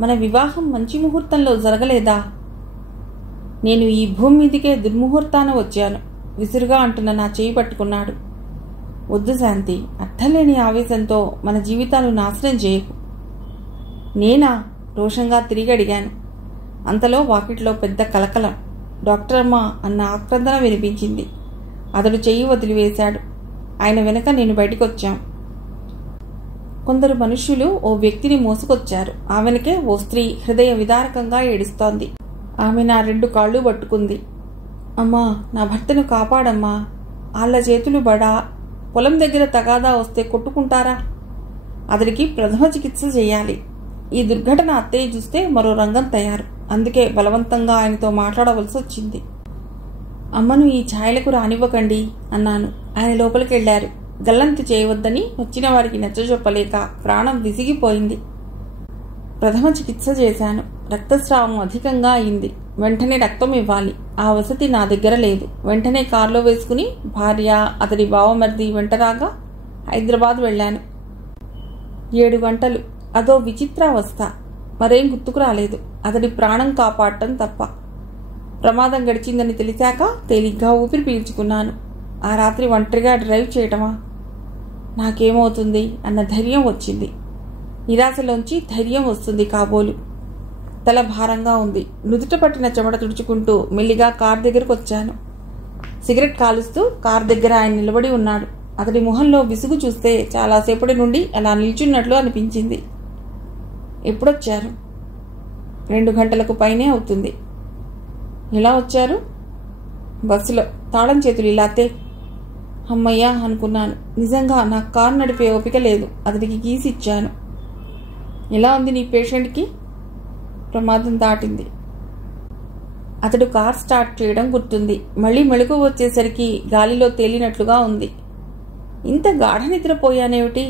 మన వివాహం మంచి ముహూర్తంలో జరగలేదా? నేను ఈ భూమి మీదికే దుర్ముహూర్తాన వచ్చాను. విసురుగా అంటున్న నా చేయి పట్టుకున్నాడు. వద్దు శాంతి, అర్థంలేని ఆవేశంతో మన జీవితాలు నాశనం చేయకు. నేనా? రోషంగా తిరిగి అడిగాను. అంతలో వాకిట్లో పెద్ద కలకలం. డాక్టర్ అమ్మ అన్న ఆక్రందన వినిపించింది. అతడు చెయ్యి వదిలివేశాడు. ఆయన వెనక నేను బయటికొచ్చాం. కొందరు మనుష్యులు ఓ వ్యక్తిని మోసుకొచ్చారు. ఆమెనకే ఓ స్త్రీ హృదయ విదారకంగా ఏడుస్తోంది. ఆమె నా 2 కాళ్ళు పట్టుకుంది. అమ్మా, నా భర్తను కాపాడమ్మా. ఆళ్ల చేతులు బడా. పొలం దగ్గర తగాదా వస్తే కొట్టుకుంటారా? అతడికి ప్రథమ చికిత్స చేయాలి. ఈ దుర్ఘటన అత్తయ్య చూస్తే మరో రంగం తయారు. అందుకే బలవంతంగా ఆయనతో మాట్లాడవలసి వచ్చింది. అమ్మను ఈ ఛాయలకు రానివ్వకండి అన్నాను. ఆయన లోపలికి వెళ్లారు. గల్లంతు చేయవద్దని వచ్చిన వారికి నచ్చజెప్పలేక ప్రాణం విసిగిపోయింది. ప్రథమ చికిత్స చేశాను. రక్తస్రావం అధికంగా అయింది. వెంటనే రక్తం ఇవ్వాలి. ఆ వసతి నా దగ్గర లేదు. వెంటనే కారులో వేసుకుని భార్య, అతడి బావమర్ది వెంటరాగా హైదరాబాద్ వెళ్ళాను. 7 గంటలు. అదో విచిత్రావస్థ. మరేం గుర్తుకు రాలేదు. అతడి ప్రాణం కాపాడటం తప్ప. ప్రమాదం గడిచిందని తెలిసాక తేలిగ్గా ఊపిరి పీల్చుకున్నాను. ఆ రాత్రి ఒంటరిగా డ్రైవ్ చేయటమా? నాకేమవుతుంది అన్న ధైర్యం వచ్చింది. నిరాశలోంచి ధైర్యం వస్తుంది కాబోలు. తల భారంగా ఉంది. నుదుట పట్టిన చెమట తుడుచుకుంటూ మెల్లిగా కార్ దగ్గరకు వచ్చాను. సిగరెట్ కాలుస్తూ కార్ దగ్గర ఆయన నిలబడి ఉన్నాడు. అతడి మొహంలో విసుగు చూస్తే చాలాసేపటి నుండి అలా నిల్చున్నట్లు అనిపించింది. ఎప్పుడొచ్చారు? 2 గంటలకు పైనే అవుతుంది. ఎలా వచ్చారు? బస్సులో. తాళం చేతులు ఇలాతే. అమ్మయ్యా అనుకున్నాను. నిజంగా నాకు కారు నడిపే ఓపిక లేదు. అతడికి కీస్ ఇచ్చాను. ఎలా ఉంది నీ పేషెంట్కి? ప్రమాదం దాటింది. అతడు కార్ స్టార్ట్ చేయడం గుర్తుంది. మళ్ళీ మెళుకు వచ్చేసరికి గాలిలో తేలినట్లుగా ఉంది. ఇంత గాఢ నిద్రపోయానేమిటి?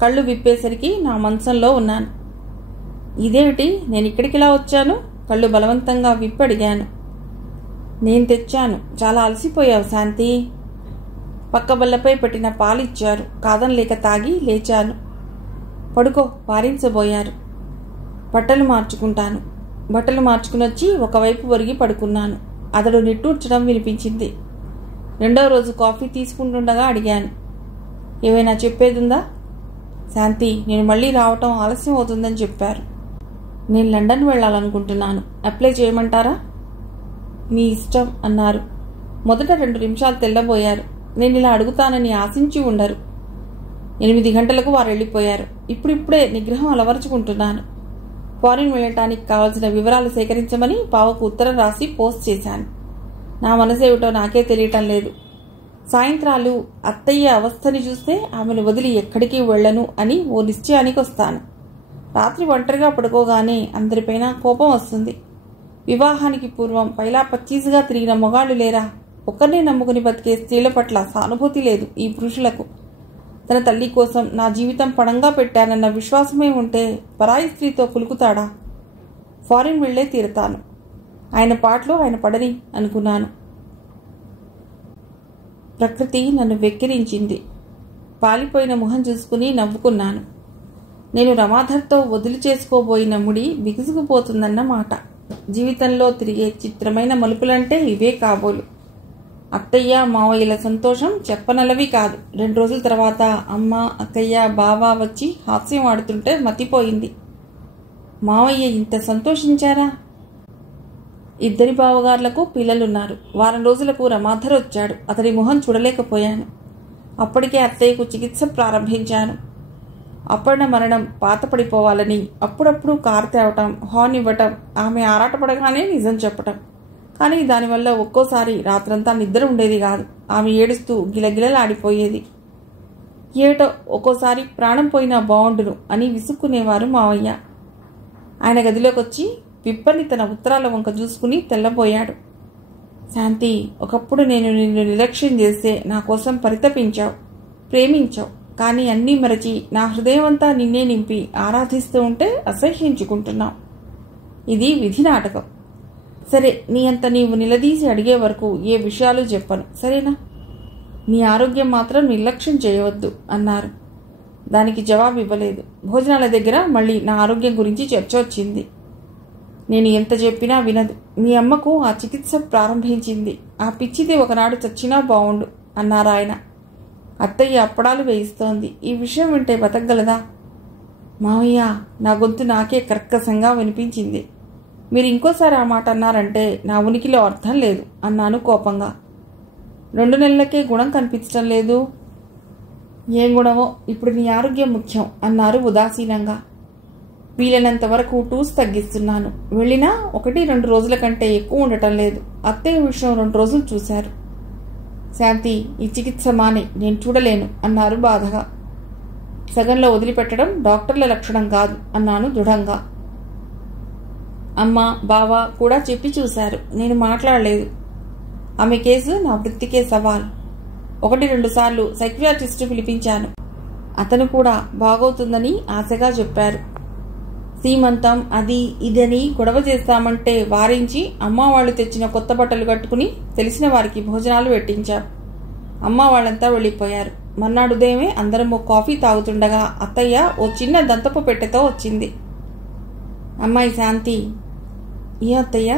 కళ్ళు విప్పేసరికి నా మంచంలో ఉన్నాను. ఇదేమిటి, నేను ఇక్కడికి ఇలా వచ్చాను? కళ్ళు బలవంతంగా విప్పడిగాను. నేను తెచ్చాను. చాలా అలసిపోయావు శాంతి. పక్క బల్లపై పెట్టిన పాలిచ్చారు. కాదనలేక తాగి లేచాను. పడుకో, వారించబోయారు. బట్టలు మార్చుకుంటాను. బట్టలు మార్చుకుని వచ్చి ఒకవైపు ఒరిగి పడుకున్నాను. అతడు నిట్టూర్చడం వినిపించింది. 2వ రోజు కాఫీ తీసుకుంటుండగా అడిగాను, ఏమైనా చెప్పేదుందా? శాంతి, నేను మళ్ళీ రావటం ఆలస్యం అవుతుందని చెప్పారు. నేను లండన్ వెళ్ళాలనుకుంటున్నాను. అప్లై చేయమంటారా? నీ ఇష్టం అన్నారు. మొదట 2 నిమిషాలు తెల్లబోయారు. నేను ఇలా అడుగుతానని ఆశించి ఉండరు. 8 గంటలకు వారు వెళ్ళిపోయారు. ఇప్పుడిప్పుడే నిగ్రహం అలవరుచుకుంటున్నాను. ఫారిన్ వెళ్ళటానికి కావలసిన వివరాలు సేకరించమని పావకు ఉత్తరం రాసి పోస్ట్ చేశాను. నా మనసేమిటో నాకే తెలియటం లేదు. సాయంత్రాలు అత్తయ్య అవస్థని చూస్తే ఆమెను వదిలి ఎక్కడికి వెళ్లను అని ఓ నిశ్చయానికి వస్తాను. రాత్రి ఒంటరిగా పడుకోగానే అందరిపైన కోపం వస్తుంది. వివాహానికి పూర్వం పైలా పచ్చీసుగా తిరిగిన మొగాళ్లు లేరా? ఒక్కరినే నమ్ముకుని బతికే స్త్రీల పట్ల సానుభూతి లేదు ఈ పురుషులకు. తన తల్లి కోసం నా జీవితం పణంగా పెట్టానన్న విశ్వాసమే ఉంటే పరాయి స్త్రీతో కులుకుతాడా? ఫారిన్ వెళ్లే తీరుతాను. ఆయన పాటలో ఆయన పడని అనుకున్నాను. ప్రకృతి నన్ను వెక్కిరించింది. పాలిపోయిన మొహం చూసుకుని నవ్వుకున్నాను. నేను రమాధర్తో వదిలి చేసుకోబోయిన ముడి బిగుసుకుపోతుందన్న మాట. జీవితంలో తిరిగే చిత్రమైన మలుపులంటే ఇవే కాబోలు. అత్తయ్య మావయ్యల సంతోషం చెప్పనలవి కాదు. 2 రోజుల తర్వాత అమ్మ, అక్కయ్య, బావ వచ్చి హాస్యం ఆడుతుంటే మతిపోయింది. మావయ్య ఇంత సంతోషించారా? 2 బావగారులకు పిల్లలున్నారు. వారం రోజులకు రమాధర్ వచ్చాడు. అతడి మొహం చూడలేకపోయాను. అప్పటికే అత్తయ్యకు చికిత్స ప్రారంభించాను. అప్పన్న మరణం పాతపడిపోవాలని అప్పుడప్పుడు కారు తేవటం, హార్న్ ఇవ్వటం, ఆమె ఆరాటపడగానే నిజం చెప్పటం. కానీ దానివల్ల ఒక్కోసారి రాత్రంతా నిద్ర ఉండేది కాదు. ఆమె ఏడుస్తూ గిలగిలలాడిపోయేది. ఏటో ఒక్కోసారి ప్రాణం పోయినా బావుండును అని విసుక్కునేవారు మావయ్య. ఆయన గదిలోకి వచ్చి పిప్పని తన ఉత్తరాల వంక చూసుకుని తెల్లబోయాడు. శాంతి, ఒకప్పుడు నేను నిన్ను నిర్లక్ష్యం చేస్తే నా కోసం పరితపించావు, ప్రేమించావు. కానీ అన్నీ మరచి నా హృదయమంతా నిన్నే నింపి ఆరాధిస్తూ ఉంటే అసహ్యించుకుంటున్నావు. ఇది విధి నాటకం. సరే, నీ అంత నీవు నిలదీసి అడిగే వరకు ఏ విషయాలు చెప్పను, సరేనా? నీ ఆరోగ్యం మాత్రం నిర్లక్ష్యం చేయవద్దు అన్నారు. దానికి జవాబు ఇవ్వలేదు. భోజనాల దగ్గర మళ్ళీ నా ఆరోగ్యం గురించి చర్చ వచ్చింది. నేను ఎంత చెప్పినా వినదు. మీ అమ్మకు ఆ చికిత్స ప్రారంభించింది. ఆ పిచ్చిది ఒకనాడు చచ్చినా బావుండు అన్నారాయన. అత్తయ్య అప్పడాలు వేయిస్తోంది. ఈ విషయం వింటే బతకగలదా? మావయ్య, నా గొంతు నాకే కర్కశంగా వినిపించింది. మీరు ఇంకోసారి ఆ మాట అన్నారంటే నా ఉనికిలో అర్థం లేదు అన్నాను కోపంగా. 2 నెలలకే గుణం కనిపించడం లేదు. ఏం గుణమో, ఇప్పుడు నీ ఆరోగ్యం ముఖ్యం అన్నారు ఉదాసీనంగా. వీలైనంత వరకు టూస్ తగ్గిస్తున్నాను. వెళ్ళినా 1-2 రోజుల కంటే ఎక్కువ ఉండటం లేదు. అత్తయ్య విషయం 2 రోజులు చూశారు. శాంతి, ఈ చికిత్స మాని, నేను చూడలేను అన్నారు బాధగా. సగంలో వదిలిపెట్టడం డాక్టర్ల లక్షణం కాదు అన్నాను దృఢంగా. అమ్మ, బావ కూడా చెప్పి చూశారు. నేను మాట్లాడలేదు. ఆమె కేసు నా వృత్తికే సవాల్. 1-2 సార్లు సైకియాట్రిస్టు పిలిపించాను. అతను కూడా బాగవుతుందని ఆశగా చెప్పారు. సీమంతం అది ఇదని గొడవ చేస్తామంటే వారించి అమ్మ వాళ్ళు తెచ్చిన కొత్త బట్టలు కట్టుకుని తెలిసిన వారికి భోజనాలు పెట్టించాం. అమ్మ వాళ్ళంతా వెళ్ళిపోయారు. మర్నాడు ఉదయమే అందరం ఓ కాఫీ తాగుతుండగా అత్తయ్య ఓ చిన్న దంతపు పెట్టెతో వచ్చింది. అమ్మాయి శాంతి. ఏ అత్తయ్య?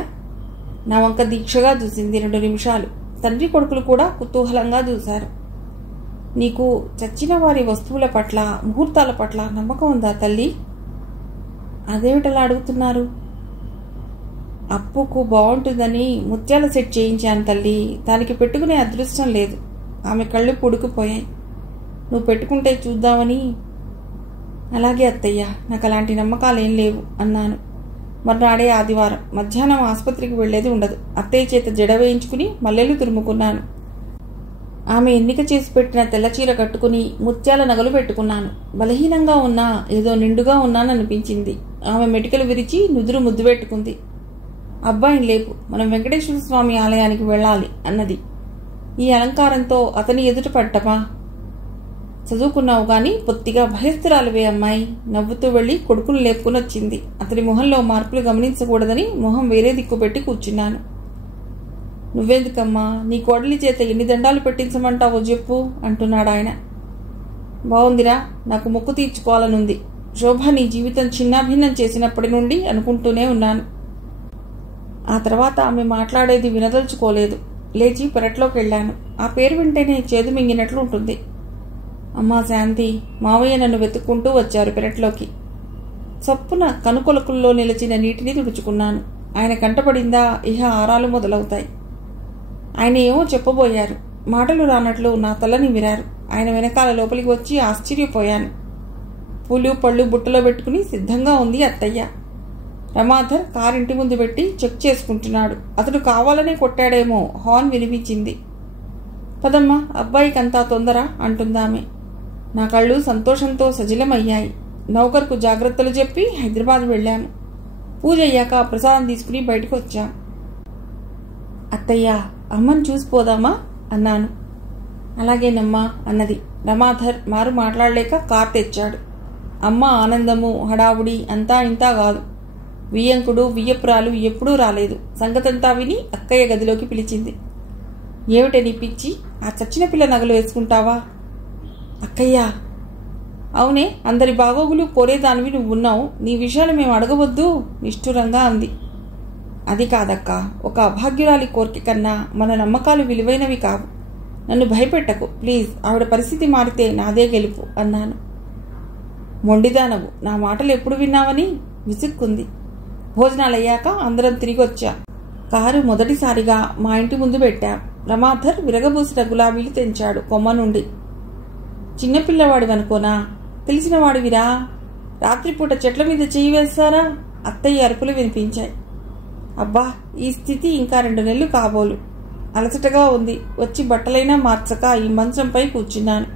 నా వంక దీక్షగా చూసింది 2 నిమిషాలు. తండ్రి కొడుకులు కూడా కుతూహలంగా చూశారు. నీకు చచ్చిన వారి వస్తువుల పట్ల, ముహూర్తాల పట్ల నమ్మకం ఉందా తల్లి? అదేమిటలా అడుగుతున్నారు? అప్పుకు బాగుంటుందని ముత్యాల సెట్ చేయించాను తల్లి. దానికి పెట్టుకునే అదృష్టం లేదు. ఆమె కళ్ళు పొడుకుపోయాయి. నువ్వు పెట్టుకుంటే చూద్దామని. అలాగే అత్తయ్య, నాకు అలాంటి నమ్మకాలేం లేవు అన్నాను. మర్నాడే ఆదివారం. మధ్యాహ్నం ఆసుపత్రికి వెళ్లేది ఉండదు. అత్తయ్య చేత జడ వేయించుకుని మల్లెలు తురుముకున్నాను. ఆమె ఎన్నిక చేసి పెట్టిన తెల్లచీర కట్టుకుని ముత్యాల నగలు పెట్టుకున్నాను. బలహీనంగా ఉన్నా ఏదో నిండుగా ఉన్నాననిపించింది. ఆమె మెటికలు విరిచి నుదురు ముద్దు పెట్టుకుంది. అబ్బాయిని లేపు, మనం వెంకటేశ్వర స్వామి ఆలయానికి వెళ్ళాలి అన్నది. ఈ అలంకారంతో అతని ఎదుట పడ్డమా? చదువుకున్నావు గాని పొత్తిగా భయస్థురాలువే అమ్మాయి. నవ్వుతూ వెళ్లి కొడుకును లేపుకుని వచ్చింది. అతని మొహంలో మార్పులు గమనించకూడదని మొహం వేరే దిక్కు పెట్టి కూర్చున్నాను. నువ్వెందుకమ్మా, నీ కోడలి చేత ఎన్ని దండాలు పెట్టించమంటావో చెప్పు అంటున్నాడు ఆయన. బావుందిరా, నాకు మొక్కు తీర్చుకోవాలనుంది. శోభ నీ జీవితం చిన్నాభిన్నం చేసినప్పటి నుండి అనుకుంటూనే ఉన్నాను. ఆ తర్వాత ఆమె మాట్లాడేది వినదలుచుకోలేదు. లేచి పెరట్లోకి వెళ్ళాను. ఆ పేరు వింటేనే చేదు మింగినట్లు ఉంటుంది. అమ్మా శాంతి, మావయ్య నన్ను వెతుక్కుంటూ వచ్చారు పెరట్లోకి. చప్పున కనుకొలకుల్లో నిలిచిన నీటిని తుడుచుకున్నాను. ఆయన కంటపడిందా ఇహ ఆరాలు మొదలవుతాయి. ఆయన ఏమో చెప్పబోయారు. మాటలు రానట్లు నా తల నిమిరారు. ఆయన వెనకాల లోపలికి వచ్చి ఆశ్చర్యపోయాను. పూలు పళ్ళు బుట్టలో పెట్టుకుని సిద్ధంగా ఉంది అత్తయ్య. రమాధర్ కారింటి ముందు పెట్టి చెక్ చేసుకుంటున్నాడు. అతడు కావాలనే కొట్టాడేమో. హార్న్ వినిపించింది. పదమ్మా, అబ్బాయికంతా తొందర అంటుందామె. నా కళ్ళు సంతోషంతో సజిలమయ్యాయి. నౌకర్కు జాగ్రత్తలు చెప్పి హైదరాబాద్ వెళ్ళాము. పూజ అయ్యాక ప్రసాదం తీసుకుని బయటకు వచ్చాం. అత్తయ్య, అమ్మని చూసిపోదామా అన్నాను. అలాగేనమ్మా అన్నది. రమాధర్ మారు మాట్లాడలేక కార్ తెచ్చాడు. అమ్మ ఆనందము హడావుడి అంతా ఇంతా కాదు. వియ్యంకుడు వియ్యపురాలు ఎప్పుడూ రాలేదు. సంగతంతా విని అక్కయ్య గదిలోకి పిలిచింది. ఏమిటే నీ పిచ్చి, ఆ చచ్చిన పిల్ల నగలు వేసుకుంటావా? అక్కయ్య, అవునే, అందరి బాగోగులు కోరేదానివి నువ్వున్నావు. నీ విషయాలు మేము అడగవద్దు నిష్ఠురంగా అంది. అది కాదక్క, ఒక అభాగ్యురాలి కోరిక కన్నా మన నమ్మకాలు విలువైనవి కావు. నన్ను భయపెట్టకు ప్లీజ్. ఆవిడ పరిస్థితి మారితే నాదే గెలుపు అన్నాను. మొండిదానవు, నా మాటలు ఎప్పుడు విన్నావని విసుక్కుంది. భోజనాలయ్యాక అందరం తిరిగి వచ్చా. కారు మొదటిసారిగా మా ఇంటి ముందు పెట్టాం. రమాధర్ విరగబూసిన గులాబీలు తెంచాడు కొమ్మ నుండి. చిన్నపిల్లవాడివనుకోనా? తెలిసిన వాడివిరా. రాత్రిపూట చెట్ల మీద చెయ్యి వేస్తారా? అత్తయ్య అరుపులు వినిపించాయి. అబ్బా, ఈ స్థితి ఇంకా 2 నెలలు కాబోలు. అలసటగా ఉంది. వచ్చి బట్టలైనా మార్చక ఈ మంచంపై కూర్చున్నాను.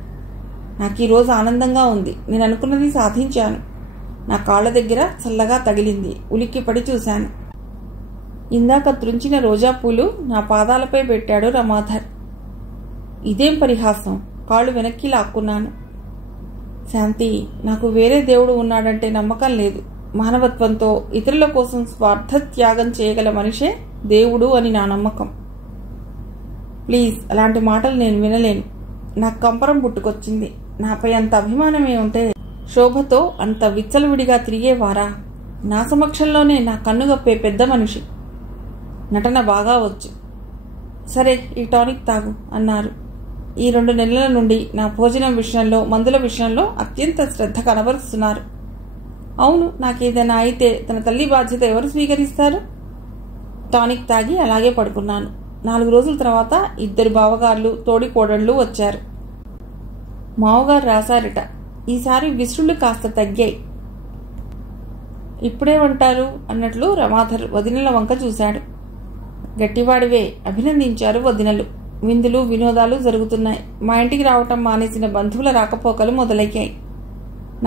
నాకు ఈరోజు ఆనందంగా ఉంది. నేను అనుకున్నది సాధించాను. నా కాళ్ల దగ్గర చల్లగా తగిలింది. ఉలిక్కి పడి చూశాను. ఇందాక త్రుంచిన రోజా పూలు నా పాదాలపై పెట్టాడు రమాధర్. ఇదేం పరిహాసం? కాళ్ళు వెనక్కి లాక్కున్నాను. శాంతి, నాకు వేరే దేవుడు ఉన్నాడంటే నమ్మకం లేదు. మానవత్వంతో ఇతరుల కోసం స్వార్థ త్యాగం చేయగల మనిషే దేవుడు అని నా నమ్మకం. ప్లీజ్, అలాంటి మాటలు నేను వినలేను. నాకు కంపరం పుట్టుకొచ్చింది. నాపై అంత అభిమానమే ఉంటే శోభతో అంత విచ్చలవిడిగా తిరిగేవారా? నా సమక్షంలోనే నా కన్నుగప్పే పెద్ద మనిషి. నటన బాగా వచ్చు. సరే, ఈ టానిక్ తాగు అన్నారు. ఈ 2 నెలల నుండి నా భోజనం విషయంలో, మందుల విషయంలో అత్యంత శ్రద్ధ కనబరుస్తున్నారు. అవును, నాకేదైనా అయితే తన తల్లి బాధ్యత ఎవరు స్వీకరిస్తారు? టానిక్ తాగి అలాగే పడుకున్నాను. 4 రోజుల తర్వాత 2 బావగార్లు, తోడికోడళ్లు వచ్చారు. మావగారు రాశారట. ఈసారి విసురులు కాస్త తగ్గాయి. ఇప్పుడేమంటారు అన్నట్లు రమాధర్ వదినల వంక చూశాడు. గట్టివాడివే అభినందించారు వదినలు. విందులు వినోదాలు జరుగుతున్నాయి. మా ఇంటికి రావటం మానేసిన బంధువుల రాకపోకలు మొదలయ్యాయి.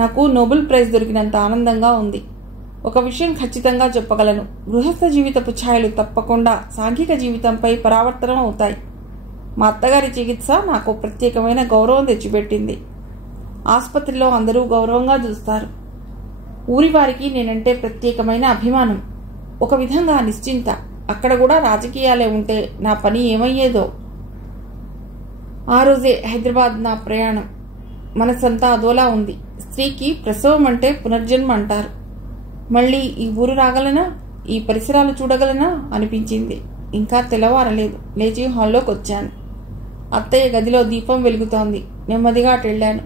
నాకు నోబెల్ ప్రైజ్ దొరికినంత ఆనందంగా ఉంది. ఒక విషయం ఖచ్చితంగా చెప్పగలను. గృహస్థ జీవితపు ఛాయలు తప్పకుండా సాంఘిక జీవితంపై పరావర్తనం అవుతాయి. మా అత్తగారి చికిత్స నాకు ప్రత్యేకమైన గౌరవం తెచ్చిపెట్టింది. ఆసుపత్రిలో అందరూ గౌరవంగా చూస్తారు. ఊరి వారికి నేనంటే ప్రత్యేకమైన అభిమానం. ఒక విధంగా నిశ్చింత. అక్కడ కూడా రాజకీయాలే ఉంటే నా పని ఏమయ్యేదో. ఆ రోజే హైదరాబాద్ నా ప్రయాణం. మనసంతా అదోలా ఉంది. స్త్రీకి ప్రసవం అంటే పునర్జన్మ అంటారు. మళ్ళీ ఈ ఊరు రాగలనా, ఈ పరిసరాలు చూడగలనా అనిపించింది. ఇంకా తెల్లవారలేదు. లేచి హాల్లోకి వచ్చాను. అత్తయ్య గదిలో దీపం వెలుగుతోంది. నెమ్మదిగా అటెళ్ళాను.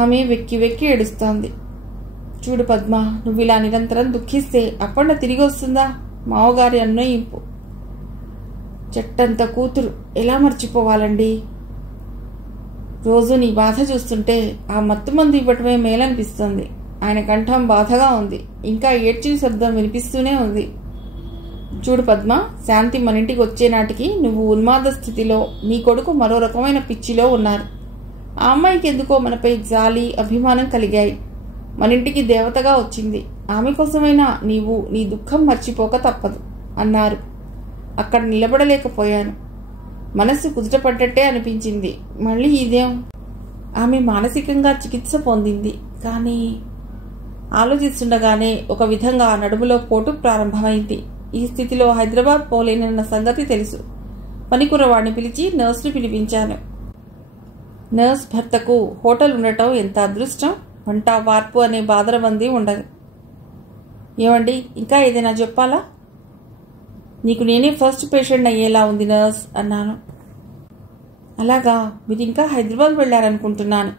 ఆమె వెక్కి వెక్కి ఏడుస్తోంది. చూడు పద్మ, నువ్వు ఇలా నిరంతరం దుఃఖిస్తే అప్పన్న తిరిగి వస్తుందా? మావగారి అన్వయింపు. చెట్టంత కూతురు ఎలా మర్చిపోవాలండి? రోజు నీ బాధ చూస్తుంటే ఆ మత్తు మందు ఇవ్వటమే మేలనిపిస్తుంది. ఆయన కంఠం బాధగా ఉంది. ఇంకా ఏడ్చిన శబ్దం వినిపిస్తూనే ఉంది. చూడు పద్మ, శాంతి మన ఇంటికి వచ్చే నాటికి నువ్వు ఉన్మాద స్థితిలో, నీ కొడుకు మరో రకమైన పిచ్చిలో ఉన్నారు. ఆ అమ్మాయికి ఎందుకో మనపై జాలి, అభిమానం కలిగాయి. మన ఇంటికి దేవతగా వచ్చింది. ఆమె కోసమైనా నీవు నీ దుఃఖం మర్చిపోక తప్పదు అన్నారు. అక్కడ నిలబడలేకపోయాను. మనస్సు కుదుటపడ్డట్టే అనిపించింది. మళ్ళీ ఇదేం? ఆమె మానసికంగా చికిత్స పొందింది. కానీ ఆలోచిస్తుండగానే ఒక విధంగా నడుములో పోటు ప్రారంభమైంది. ఈ స్థితిలో హైదరాబాద్ పోలేనన్న సంగతి తెలుసు. పనికురవాడిని పిలిచి నర్సును పిలిపించాను. నర్స్ భర్తకు హోటల్ ఉండటం ఎంత అదృష్టం. వంట వార్పు అనే బాదరబందీ ఉండదు. ఏమండి, ఇంకా ఏదైనా చెప్పాలా? నీకు నేనే ఫస్ట్ పేషెంట్ అయ్యేలా ఉంది నర్స్ అన్నాను. అలాగా, మీరు ఇంకా హైదరాబాద్ వెళ్ళారనుకుంటున్నాను.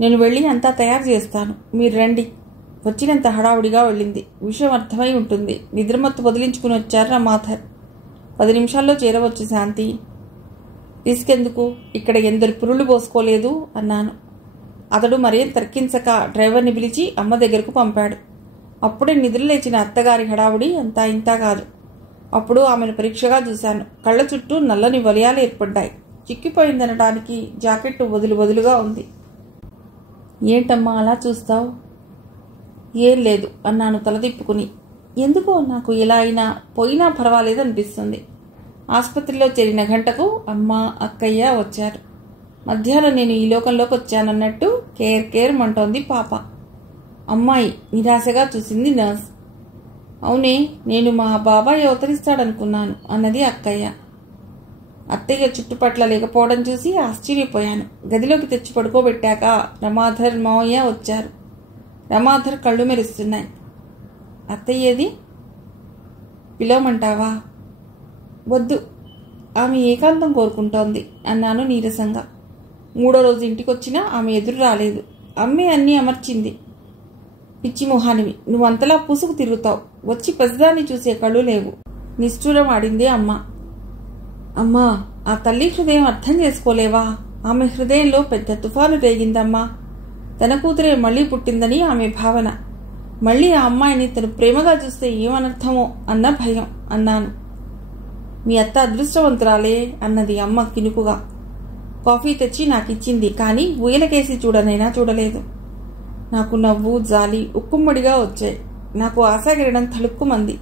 నేను వెళ్ళి అంతా తయారు చేస్తాను, మీరు రండి. వచ్చినంత హడావుడిగా వెళ్ళింది. విషయం అర్థమై ఉంటుంది. నిద్రమత్తు వదిలించుకుని వచ్చారు రమాధర్. 10 నిమిషాల్లో చేరవచ్చు శాంతి. తీసుకెందుకు? ఇక్కడ ఎందరు పురుళ్ళు పోసుకోలేదు అన్నాను. అతడు మరేం తర్కించక డ్రైవర్ని పిలిచి అమ్మ దగ్గరకు పంపాడు. అప్పుడే నిద్రలేచిన అత్తగారి హడావుడి అంతా ఇంతా కాదు. అప్పుడు ఆమెను పరీక్షగా చూశాను. కళ్ళ చుట్టూ నల్లని వలయాలు ఏర్పడ్డాయి. చిక్కిపోయిందనడానికి జాకెట్టు వదులుగా ఉంది. ఏంటమ్మా అలా చూస్తావు? ఏం లేదు అన్నాను తల తిప్పుకుని. ఎందుకో నాకు ఎలా అయినా పోయినా పర్వాలేదు అనిపిస్తుంది. ఆసుపత్రిలో చేరిన గంటకు అమ్మ, అక్కయ్య వచ్చారు. మధ్యాహ్నం నేను ఈ లోకంలోకి వచ్చానన్నట్టు కేర్ మంటోంది పాప. అమ్మాయి నిరాశగా చూసింది నర్స్. అవునే, నేను మా బాబాయ్ అవతరిస్తాడనుకున్నాను అన్నది అక్కయ్య. అత్తయ్య చుట్టుపట్ల లేకపోవడం చూసి ఆశ్చర్యపోయాను. గదిలోకి తెచ్చి పడుకోబెట్టాక రమాధర్, మావయ్య వచ్చారు. రమాధర్ కళ్ళు మెరుస్తున్నాయి. అత్తయ్యేది? పిలవమంటావా? వద్దు, ఆమె ఏకాంతం కోరుకుంటోంది అన్నాను నీరసంగా. 3వ రోజు ఇంటికొచ్చినా ఆమె ఎదురు రాలేదు. అమ్మే అన్నీ అమర్చింది. పిచ్చి మొహానివి, నువ్వంతలా పూసుకు తిరుగుతావు. వచ్చి పసిదాన్ని చూసే కళ్ళు లేవు. నిష్ఠూరం ఆడింది అమ్మ. అమ్మా, ఆ తల్లి హృదయం అర్థం చేసుకోలేవా? ఆమె హృదయంలో పెద్ద తుఫాను రేగిందమ్మా. తన కూతురే మళ్లీ పుట్టిందని ఆమె భావన. మళ్లీ ఆ అమ్మాయిని తను ప్రేమగా చూస్తే ఏమనర్థమో అన్న భయం అన్నాను. మీ అత్త అదృష్టవంతురాలే అన్నది అమ్మ కినుకుగా. కాఫీ తెచ్చి నాకిచ్చింది. కానీ ఊయలకేసి చూడనైనా చూడలేదు. నాకు నవ్వు, జాలి ఉక్కుమ్మడిగా వచ్చాయి. నాకు ఆశాకిరణం తలుక్కుమంది.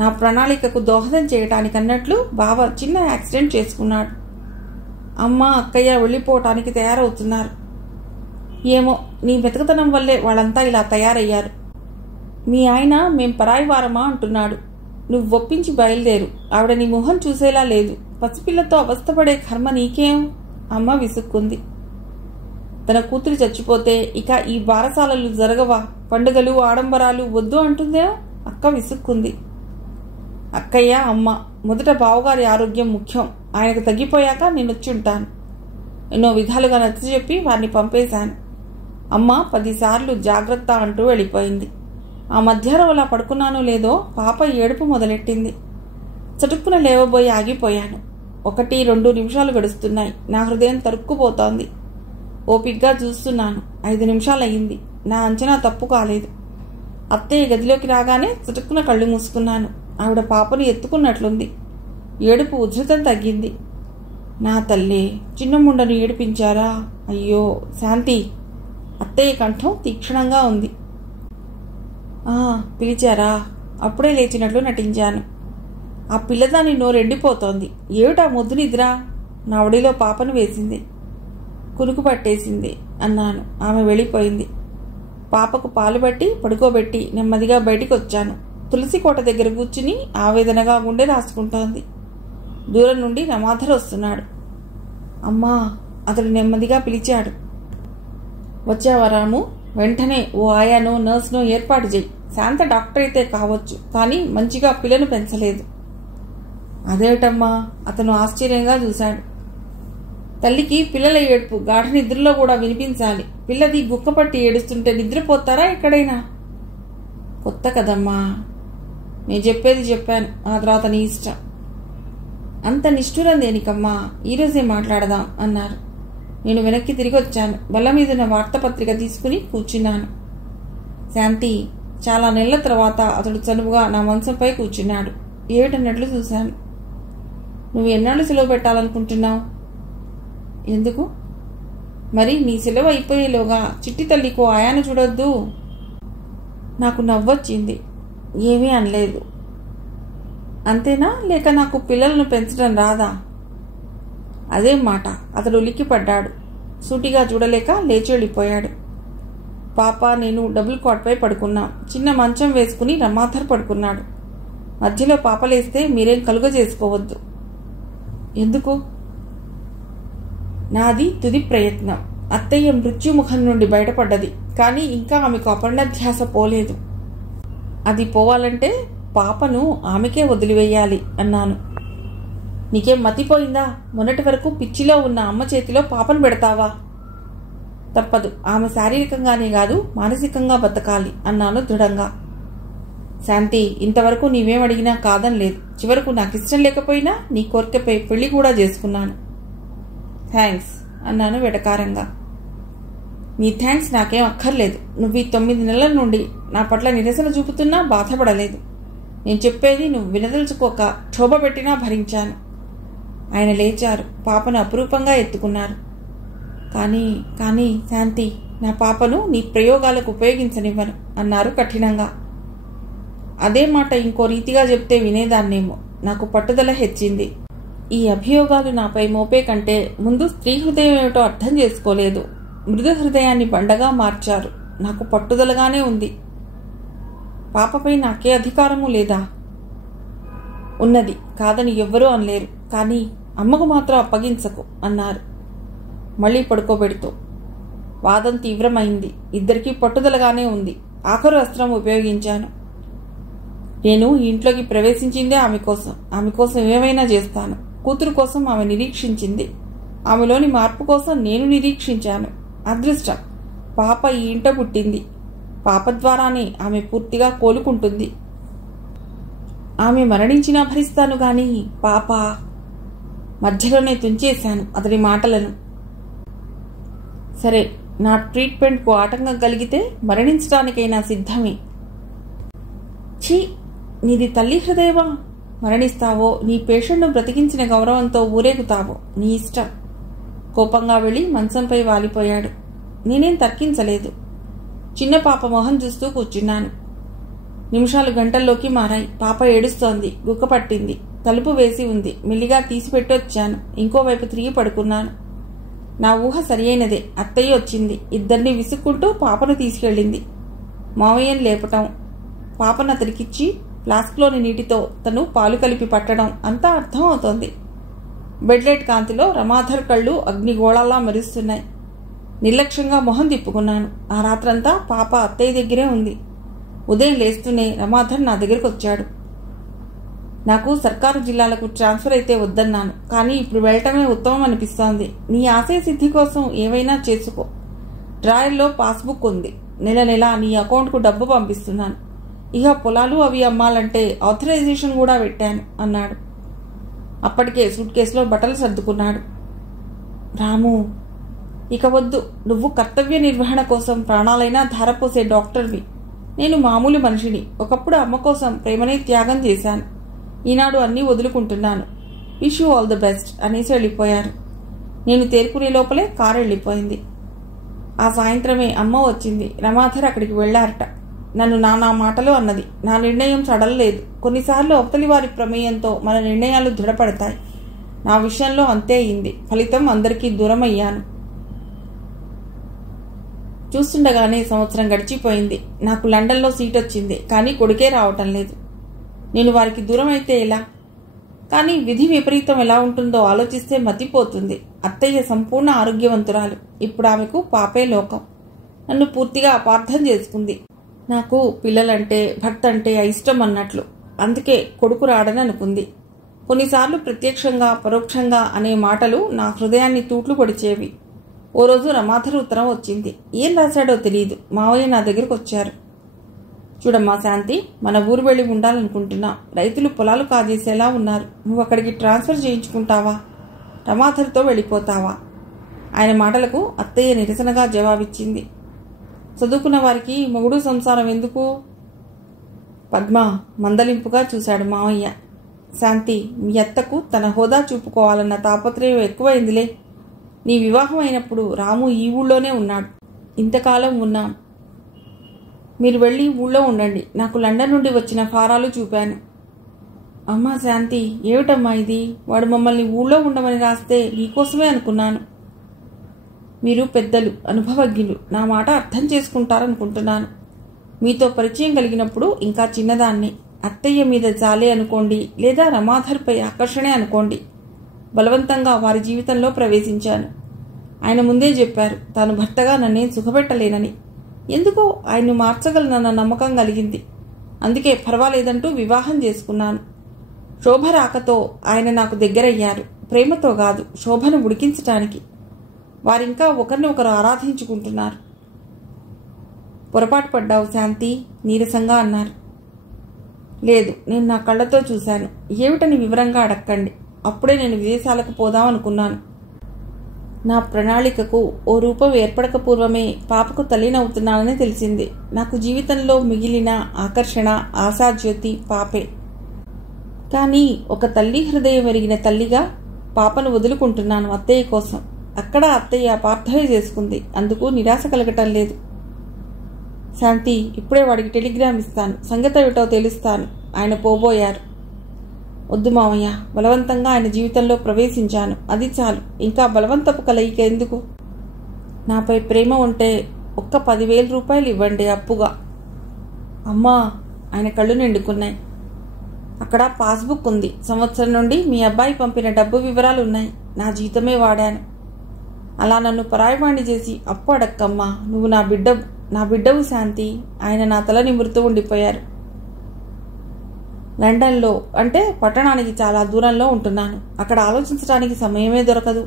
నా ప్రణాళికకు దోహదం చేయటానికన్నట్లు బావ చిన్న యాక్సిడెంట్ చేసుకున్నాడు. అమ్మ, అక్కయ్య వెళ్ళిపోవటానికి తయారవుతున్నారు. ఏమో, నీ వెతకతనం వల్లే వాళ్ళంతా ఇలా తయారయ్యారు. మీ ఆయన మేం పరాయి వారమా అంటున్నాడు. నువ్వు ఒప్పించి బయలుదేరు. ఆవిడ నీ మొహం చూసేలా లేదు. పసిపిల్లతో అవస్థపడే కర్మ నీకేం? అమ్మ విసుక్కుంది. తన కూతురు చచ్చిపోతే ఇక ఈ బారసాలలు జరగవా? పండుగలు, ఆడంబరాలు వద్దు అంటుందే అక్క విసుక్కుంది. అక్కయ్య, అమ్మ, మొదట బావగారి ఆరోగ్యం ముఖ్యం. ఆయనకు తగ్గిపోయాక నేనొచ్చి ఉంటాను. ఎన్నో విధాలుగా నచ్చజెప్పి వారిని పంపేశాను. అమ్మ 10 సార్లు జాగ్రత్త అంటూ వెళ్ళిపోయింది. ఆ మధ్యాహ్నం అలా పడుకున్నానో లేదో పాప ఏడుపు మొదలెట్టింది. చటుక్కున లేవబోయి ఆగిపోయాను. 1-2 నిమిషాలు గడుస్తున్నాయి. నా హృదయం తరుక్కుపోతోంది. ఓపిగ్గా చూస్తున్నాను. 5 నిమిషాలయ్యింది. నా అంచనా తప్పు కాలేదు. అత్తయ్య గదిలోకి రాగానే చటుక్కున కళ్ళు మూసుకున్నాను. ఆవిడ పాపను ఎత్తుకున్నట్లుంది. ఏడుపు ఉధృతం తగ్గింది. నా తల్లి, చిన్న ముండను ఏడిపించారా? అయ్యో శాంతి. అత్తయ్య కంఠం తీక్షణంగా ఉంది. పిలిచారా? అప్పుడే లేచినట్లు నటించాను. ఆ పిల్లదాని నోరెండిపోతోంది. ఏమిటా ముద్దు నిద్ర? నా ఒడిలో పాపను వేసింది. కునుకు పట్టేసింది అన్నాను. ఆమె వెళ్ళిపోయింది. పాపకు పాలు పట్టి పడుకోబెట్టి నెమ్మదిగా బయటికి వచ్చాను. తులసి కోట దగ్గర కూర్చుని ఆవేదనగా గుండె రాసుకుంటోంది. దూరం నుండి రమాధర్ వస్తున్నాడు. అమ్మా, అతడు నెమ్మదిగా పిలిచాడు. వచ్చావా రాము? వెంటనే ఓ ఆయానో నర్స్నో ఏర్పాటు చేయి. శాంత డాక్టర్ అయితే కావచ్చు, కానీ మంచిగా పిల్లను పెంచలేదు. అదేమిటమ్మా? అతను ఆశ్చర్యంగా చూశాడు. తల్లికి పిల్లల ఏడుపు గాఢ నిద్రలో కూడా వినిపించాలి. పిల్లది గుక్కపట్టి ఏడుస్తుంటే నిద్రపోతారా ఎక్కడైనా? కొత్త కదమ్మా, నేను చెప్పేది చెప్పాను, ఆ తర్వాత నీ ఇష్టం. అంత నిష్ఠురం దేనికమ్మా, ఈరోజే మాట్లాడదాం అన్నారు. నేను వెనక్కి తిరిగి వచ్చాను. బల్ల మీదున్న వార్తాపత్రిక తీసుకుని కూర్చున్నాను. శాంతి. చాలా నెలల తర్వాత అతడు చనువుగా నా మంచంపై కూర్చున్నాడు. ఏమిటన్నట్లు చూశాను. నువ్వు ఎన్నాళ్ళు సెలవు పెట్టాలనుకుంటున్నావు? ఎందుకు? మరి నీ సెలవు అయిపోయేలోగా చిట్టి తల్లికో ఆయాను చూడొద్దు. నాకు నవ్వొచ్చింది. ఏమీ అనలేదు. అంతేనా, లేక నాకు పిల్లలను పెంచడం రాదా? అదేం మాట. అతడు ఉలిక్కిపడ్డాడు. సూటిగా చూడలేక లేచి వెళ్ళిపోయాడు. పాప నేను డబుల్ కాట్పై పడుకున్నాం. చిన్న మంచం వేసుకుని రమాధర్ పడుకున్నాడు. మధ్యలో పాపలేస్తే మీరేం కలుగ చేసుకోవద్దు. ఎందుకు? నాది తుది ప్రయత్నం. అత్తయ్య మృత్యుముఖం నుండి బయటపడ్డది. కానీ ఇంకా ఆమెకు అపర్ణధ్యాస పోలేదు. అది పోవాలంటే పాపను ఆమెకే వదిలివేయాలి అన్నాను. నీకేం మతిపోయిందా? మొన్నటి వరకు పిచ్చిలో ఉన్న అమ్మ చేతిలో పాపను పెడతావా? తప్పదు. ఆమె శారీరకంగానే కాదు మానసికంగా బతకాలి అన్నాను దృఢంగా. శాంతి, ఇంతవరకు నీవేం అడిగినా కాదనలేదు. చివరకు నాకిష్టం లేకపోయినా నీ కోరికపై పెళ్లి కూడా చేసుకున్నాను. థ్యాంక్స్ అన్నాను వెటకారంగా. నీ థ్యాంక్స్ నాకేం అక్కర్లేదు. నువ్వు ఈ 9 నెలల నుండి నా పట్ల నిరసన చూపుతున్నా బాధపడలేదు. నేను చెప్పేది నువ్వు వినదలుచుకోక క్షోభ పెట్టినా భరించాను. ఆయన లేచారు. పాపను అపురూపంగా ఎత్తుకున్నారు. కానీ శాంతి, నా పాపను నీ ప్రయోగాలకు ఉపయోగించనివ్వను అన్నారు కఠినంగా. అదే మాట ఇంకో రీతిగా చెప్తే వినేదాన్నేమో. నాకు పట్టుదల హెచ్చింది. ఈ అభియోగాలు నాపై మోపే కంటే ముందు స్త్రీ హృదయం ఏమిటో అర్థం చేసుకోలేదు. మృదు హృదయాన్ని బండగా మార్చారు. నాకు పట్టుదలగానే ఉంది. పాపపై నాకే అధికారము లేదా? ఉన్నది, కాదని ఎవ్వరూ అనలేరు. కానీ అమ్మకు మాత్రం అప్పగించకు అన్నారు మళ్లీ పడుకోబెడుతూ. వాదం తీవ్రమైంది. ఇద్దరికీ పట్టుదలగానే ఉంది. ఆఖరు అస్త్రం ఉపయోగించాను. నేను ఇంట్లోకి ప్రవేశించిందే ఆమె కోసం. ఆమె కోసం ఏమైనా చేస్తాను. కూతురు కోసం ఆమె నిరీక్షించింది. ఆమెలోని మార్పు కోసం నేను నిరీక్షించాను. అదృష్టం, పాప ఈ ఇంట పుట్టింది. పాప ద్వారానే ఆమె పూర్తిగా కోలుకుంటుంది. ఆమె మరణించినా భరిస్తాను గాని పాప. మధ్యలోనే తుంచేశాను అతడి మాటలను. సరే, నా ట్రీట్మెంట్కు ఆటంకం కలిగితే మరణించడానికైనా సిద్ధమే. ఛీ, నీది తల్లి హృదయమా? మరణిస్తావో, నీ పేషెంట్ను బ్రతికించిన గౌరవంతో ఊరేగుతావో నీ ఇష్టం. కోపంగా వెళ్ళి మంచంపై వాలిపోయాడు. నేనేం తర్కించలేదు. చిన్న పాప మొహం చూస్తూ కూర్చున్నాను. నిమిషాలు గంటల్లోకి మారాయి. పాప ఏడుస్తోంది. గుక్క పట్టింది. తలుపు వేసి ఉంది. మెల్లిగా తీసిపెట్టొచ్చాను. ఇంకోవైపు తిరిగి పడుకున్నాను. నా ఊహ సరియైనదే. అత్తయ్య వచ్చింది. ఇద్దరిని విసుక్కుంటూ పాపను తీసుకెళ్ళింది. మావయ్యను లేపటం, పాపను అతడికిచ్చి ఫ్లాస్క్లోని నీటితో తను పాలు కలిపి పట్టడం అంతా అర్థం అవుతోంది. బెడ్లైట్ కాంతిలో రమాధర్ కళ్ళు అగ్నిగోళాల్లా మెరుస్తున్నాయి. నిర్లక్ష్యంగా మొహం తిప్పుకున్నాను. ఆ రాత్రంతా పాప అత్తయ్య దగ్గరే ఉంది. ఉదయం లేస్తూనే రమాధర్ నా దగ్గరికి వచ్చాడు. నాకు సర్కారు జిల్లాలకు ట్రాన్స్ఫర్ అయితే వద్దన్నాను. కానీ ఇప్పుడు వెళ్ళటమే ఉత్తమం అనిపిస్తోంది. నీ ఆశయ సిద్ధి కోసం ఏవైనా చేసుకో. డ్రాయర్లో పాస్బుక్ ఉంది. నెల నెలా నీ అకౌంట్కు డబ్బు పంపిస్తున్నాను. ఇక పొలాలు అవి అమ్మాలంటే ఆథరైజేషన్ కూడా పెట్టాను అన్నాడు. అప్పటికే సూట్ కేసులో బట్టలు సర్దుకున్నాడు. రాము, ఇక వద్దు. నువ్వు కర్తవ్య నిర్వహణ కోసం ప్రాణాలైనా ధారపోసే డాక్టర్వి. నేను మామూలు మనిషిని. ఒకప్పుడు అమ్మ కోసం ప్రేమనే త్యాగం చేశాను. ఈనాడు అన్నీ వదులుకుంటున్నాను. Wish you all the best అనేసి వెళ్ళిపోయారు. నేను తేరుకునే లోపలే కారు వెళ్ళిపోయింది. ఆ సాయంత్రమే అమ్మ వచ్చింది. రమాధర్ అక్కడికి వెళ్లారట. నన్ను నానా మాటలు అన్నది. నా నిర్ణయం సడలలేదు. కొన్నిసార్లు అవతలి వారి ప్రమేయంతో మన నిర్ణయాలు దృఢపడతాయి. నా విషయంలో అంతే అయింది. ఫలితం అందరికీ దూరం అయ్యాను. చూస్తుండగానే సంవత్సరం గడిచిపోయింది. నాకు లండన్లో సీట్ వచ్చింది. కానీ కొడుకే రావటం లేదు. నేను వారికి దూరం అయితే ఎలా? కానీ విధి విపరీతం ఎలా ఉంటుందో ఆలోచిస్తే మతిపోతుంది. అత్తయ్య సంపూర్ణ ఆరోగ్యవంతురాలు. ఇప్పుడు ఆమెకు పాపే లోకం. నన్ను పూర్తిగా అపార్థం చేసుకుంది. నాకు పిల్లలంటే, భర్త అంటే ఇష్టం అన్నట్లు. అందుకే కొడుకు రాడని అనుకుంది. కొన్నిసార్లు ప్రత్యక్షంగా పరోక్షంగా అనే మాటలు నా హృదయాన్ని తూట్లు పొడిచేవి. ఓ రోజు రమాధర్ ఉత్తరం వచ్చింది. ఏం రాశాడో తెలియదు. మావయ్య నా దగ్గరకు వచ్చారు. చూడమ్మా శాంతి, మన ఊరు వెళ్ళి ఉండాలనుకుంటున్నా. రైతులు పొలాలు కాజేసేలా ఉన్నారు. నువ్వు అక్కడికి ట్రాన్స్ఫర్ చేయించుకుంటావా? రమాధర్తో వెళ్ళిపోతావా? ఆయన మాటలకు అత్తయ్య నిరసనగా జవాబిచ్చింది. చదువుకున్న వారికి మొగుడు సంసారం ఎందుకు? పద్మ మందలింపుగా చూశాడు మావయ్య. శాంతి, మీ అత్తకు తన హోదా చూపుకోవాలన్న తాపత్రయం ఎక్కువైందిలే. నీ వివాహం అయినప్పుడు రాము ఈ ఊళ్ళోనే ఉన్నాడు. ఇంతకాలం ఉన్నాం. మీరు వెళ్ళి ఊళ్ళో ఉండండి. నాకు లండన్ నుండి వచ్చిన ఫారాలు చూపాను. అమ్మా శాంతి, ఏమిటమ్మా ఇది? వాడు మమ్మల్ని ఊళ్ళో ఉండమని రాస్తే నీకోసమే అనుకున్నాను. మీరు పెద్దలు, అనుభవజ్ఞులు, నా మాట అర్థం చేసుకుంటారనుకుంటున్నాను. మీతో పరిచయం కలిగినప్పుడు ఇంకా చిన్నదాన్ని. అత్తయ్య మీద జాలే అనుకోండి, లేదా రమాధర్పై ఆకర్షణే అనుకోండి. బలవంతంగా వారి జీవితంలో ప్రవేశించాను. ఆయన ముందే చెప్పారు తాను భర్తగా నన్నేం సుఖపెట్టలేనని. ఎందుకో ఆయన్ను మార్చగలనన్న నమ్మకం కలిగింది. అందుకే పర్వాలేదంటూ వివాహం చేసుకున్నాను. శోభ రాకతో ఆయన నాకు దగ్గరయ్యారు. ప్రేమతో కాదు, శోభను ఉడికించటానికి. వారింకా ఒకరిని ఒకరు ఆరాధించుకుంటున్నారు. పొరపాటు పడ్డావు శాంతి, నీరసంగా అన్నారు. లేదు, నేను నా కళ్ళతో చూశాను. ఏమిటని వివరంగా అడక్కండి. అప్పుడే నేను విదేశాలకు పోదామనుకున్నాను. నా ప్రణాళికకు ఓ రూపం ఏర్పడక పూర్వమే పాపకు తల్లినవుతున్నానని తెలిసింది. నాకు జీవితంలో మిగిలిన ఆకర్షణ, ఆశాజ్యోతి పాపే. కానీ ఒక తల్లి హృదయం ఎరిగిన తల్లిగా పాపను వదులుకుంటున్నాను అత్తయ్య కోసం. అక్కడ అత్తయ్య అపార్థమే చేసుకుంది. అందుకు నిరాశ కలగటం లేదు. శాంతి, ఇప్పుడే వాడికి టెలిగ్రామ్ ఇస్తాను. సంగతి ఏమిటో తెలుస్తాను. ఆయన పోబోయారు. వద్దు మావయ్య, బలవంతంగా ఆయన జీవితంలో ప్రవేశించాను. అది చాలు. ఇంకా బలవంతపు కలయిక ఎందుకు? నాపై ప్రేమ ఉంటే ఒక్క 10,000 రూపాయలు ఇవ్వండి అప్పుగా. అమ్మా, ఆయన కళ్ళు నిండుకున్నాయి. అక్కడ పాస్బుక్ ఉంది. సంవత్సరం నుండి మీ అబ్బాయి పంపిన డబ్బు వివరాలు ఉన్నాయి. నా జీతమే వాడాను. అలా నన్ను పరాయవాణ్ణి చేసి అప్పు అడక్కమ్మా. నువ్వు నా బిడ్డవు శాంతి. ఆయన నా తల నిమురుతూ ఉండిపోయారు. లండన్లో అంటే పట్టణానికి చాలా దూరంలో ఉంటున్నాను. అక్కడ ఆలోచించడానికి సమయమే దొరకదు.